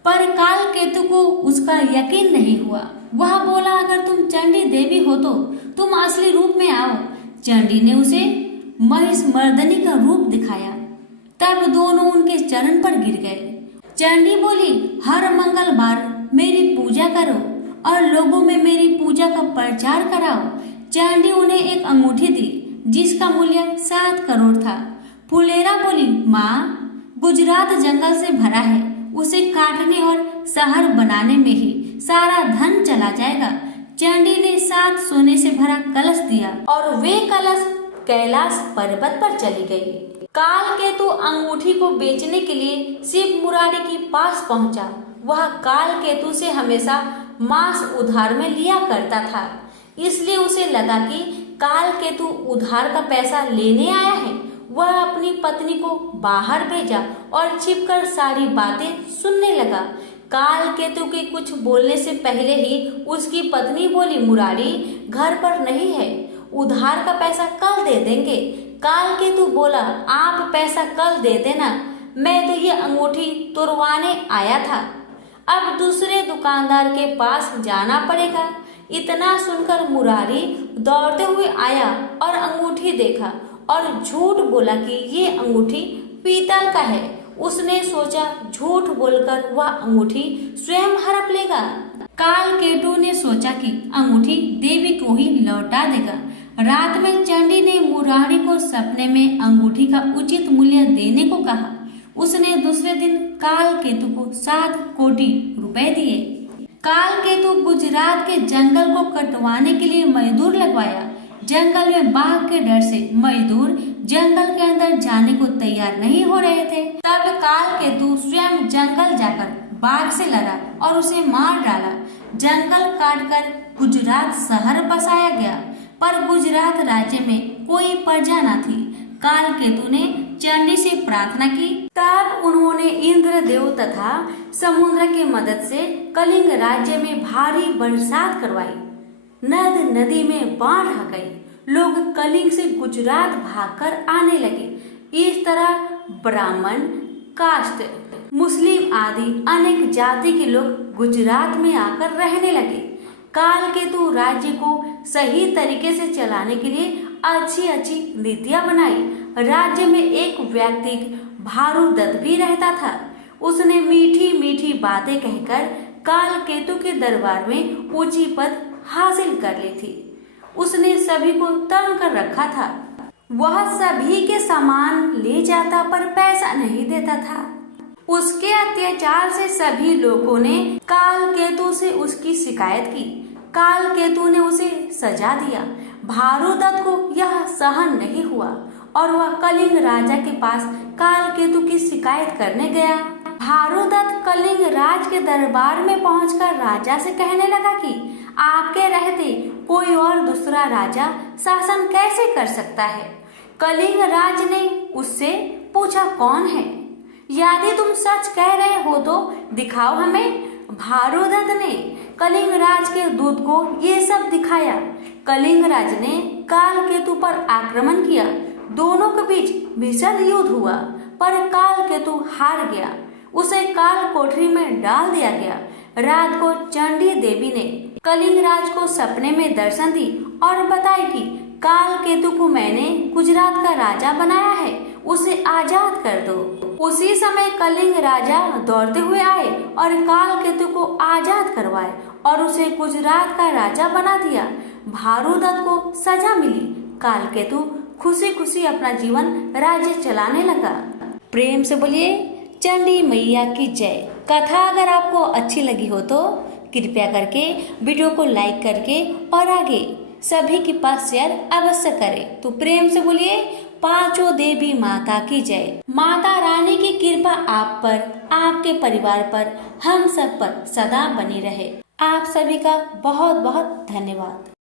पर काल केतु को उसका यकीन नहीं हुआ। वह बोला, अगर तुम चंडी देवी हो तो तुम असली रूप में आओ। चंडी ने उसे महिष मर्दनी का रूप दिखाया। तब दोनों उनके चरण पर गिर गए। चंडी बोली, हर मंगलवार मेरी पूजा करो और लोगों में मेरी पूजा का प्रचार कराओ। चंडी उन्हें एक अंगूठी दी, जिसका मूल्य 7 करोड़ था। फुलेरा बोली, माँ, गुजरात जंगल से भरा है, उसे काटने और शहर बनाने में ही सारा धन चला जाएगा। चंडी ने 7 सोने से भरा कलश दिया और वे कलश कैलाश पर्वत पर चली गई। काल केतु अंगूठी को बेचने के लिए शिव मुरारी के पास पहुंचा। वह काल केतु से हमेशा मांस उधार में लिया करता था, इसलिए उसे लगा कि काल केतु उधार का पैसा लेने आया है। वह अपनी पत्नी को बाहर भेजा और छिपकर सारी बातें सुनने लगा। काल केतु के कुछ बोलने से पहले ही उसकी पत्नी बोली, मुरारी घर पर नहीं है, उधार का पैसा कल दे देंगे। काल केतु बोला, आप पैसा कल दे देना, मैं तो ये अंगूठी तुड़वाने आया था, अब दूसरे दुकानदार के पास जाना पड़ेगा। इतना सुनकर मुरारी दौड़ते हुए आया और अंगूठी देखा और झूठ बोला कि ये अंगूठी पीतल का है। उसने सोचा झूठ बोलकर वह अंगूठी स्वयं हड़प लेगा। काल केतु ने सोचा कि अंगूठी देवी को ही लौटा देगा। रात में चंडी ने मुरारी को सपने में अंगूठी का उचित मूल्य देने को कहा। उसने दूसरे दिन काल केतु को 7 कोटि रुपए दिए। काल केतु गुजरात के जंगल को कटवाने के लिए मजदूर लगवाया। जंगल में बाघ के डर से मजदूर जंगल के अंदर जाने को तैयार नहीं हो रहे थे। तब काल केतु स्वयं जंगल जाकर बाघ से लड़ा और उसे मार डाला। जंगल काटकर गुजरात शहर बसाया गया, पर गुजरात राज्य में कोई प्रजा न थी। काल केतु ने चंडी से प्रार्थना की। तब उन्होंने इंद्रदेव तथा समुद्र की मदद से कलिंग राज्य में भारी बरसात करवाई। नद नदी में बाढ़ आ गई। लोग कलिंग से गुजरात भागकर आने लगे। इस तरह ब्राह्मण, काष्ट, मुस्लिम आदि अनेक जाति के लोग गुजरात में आकर रहने लगे। काल केतु राज्य को सही तरीके से चलाने के लिए अच्छी अच्छी नीतियां बनाई। राज्य में एक व्यक्ति भारुदत्त भी रहता था। उसने मीठी मीठी बातें कहकर काल केतु के दरबार में ऊंची पद हासिल कर ली थी। उसने सभी को तंग कर रखा था। वह सभी के सामान ले जाता पर पैसा नहीं देता था। उसके अत्याचार से सभी लोगों ने काल केतु से उसकी शिकायत की। काल केतु ने उसे सजा दिया। भारुदत्त को यह सहन नहीं हुआ और वह कलिंग राजा के पास काल केतु की शिकायत करने गया। भारुदत्त कलिंग राज के दरबार में पहुंचकर राजा से कहने लगा कि आपके रहते कोई और दूसरा राजा शासन कैसे कर सकता है। कलिंग राज ने उससे पूछा, कौन है? यदि तुम सच कह रहे हो तो दिखाओ हमें। भारुदत्त ने कलिंग राज के दूत को ये सब दिखाया। कलिंग राज ने काल केतु पर आक्रमण किया। दोनों के बीच भीषण युद्ध हुआ, पर काल केतु हार गया। उसे काल कोठरी में डाल दिया गया। रात को चंडी देवी ने कलिंग राज को सपने में दर्शन दी और बताई कि काल केतु को मैंने गुजरात का राजा बनाया है, उसे आजाद कर दो। उसी समय कलिंग राजा दौड़ते हुए आए और काल केतु को आजाद करवाए और उसे गुजरात का राजा बना दिया। भारुदत्त को सजा मिली। कालकेतु खुशी खुशी अपना जीवन राज्य चलाने लगा। प्रेम से बोलिए चंडी मैया की जय। कथा अगर आपको अच्छी लगी हो तो कृपया करके वीडियो को लाइक करके और आगे सभी के पास शेयर अवश्य करें। तो प्रेम से बोलिए पांचों देवी माता की जय। माता रानी की कृपा आप पर, आपके परिवार पर, हम सब पर सदा बनी रहे। आप सभी का बहुत बहुत धन्यवाद।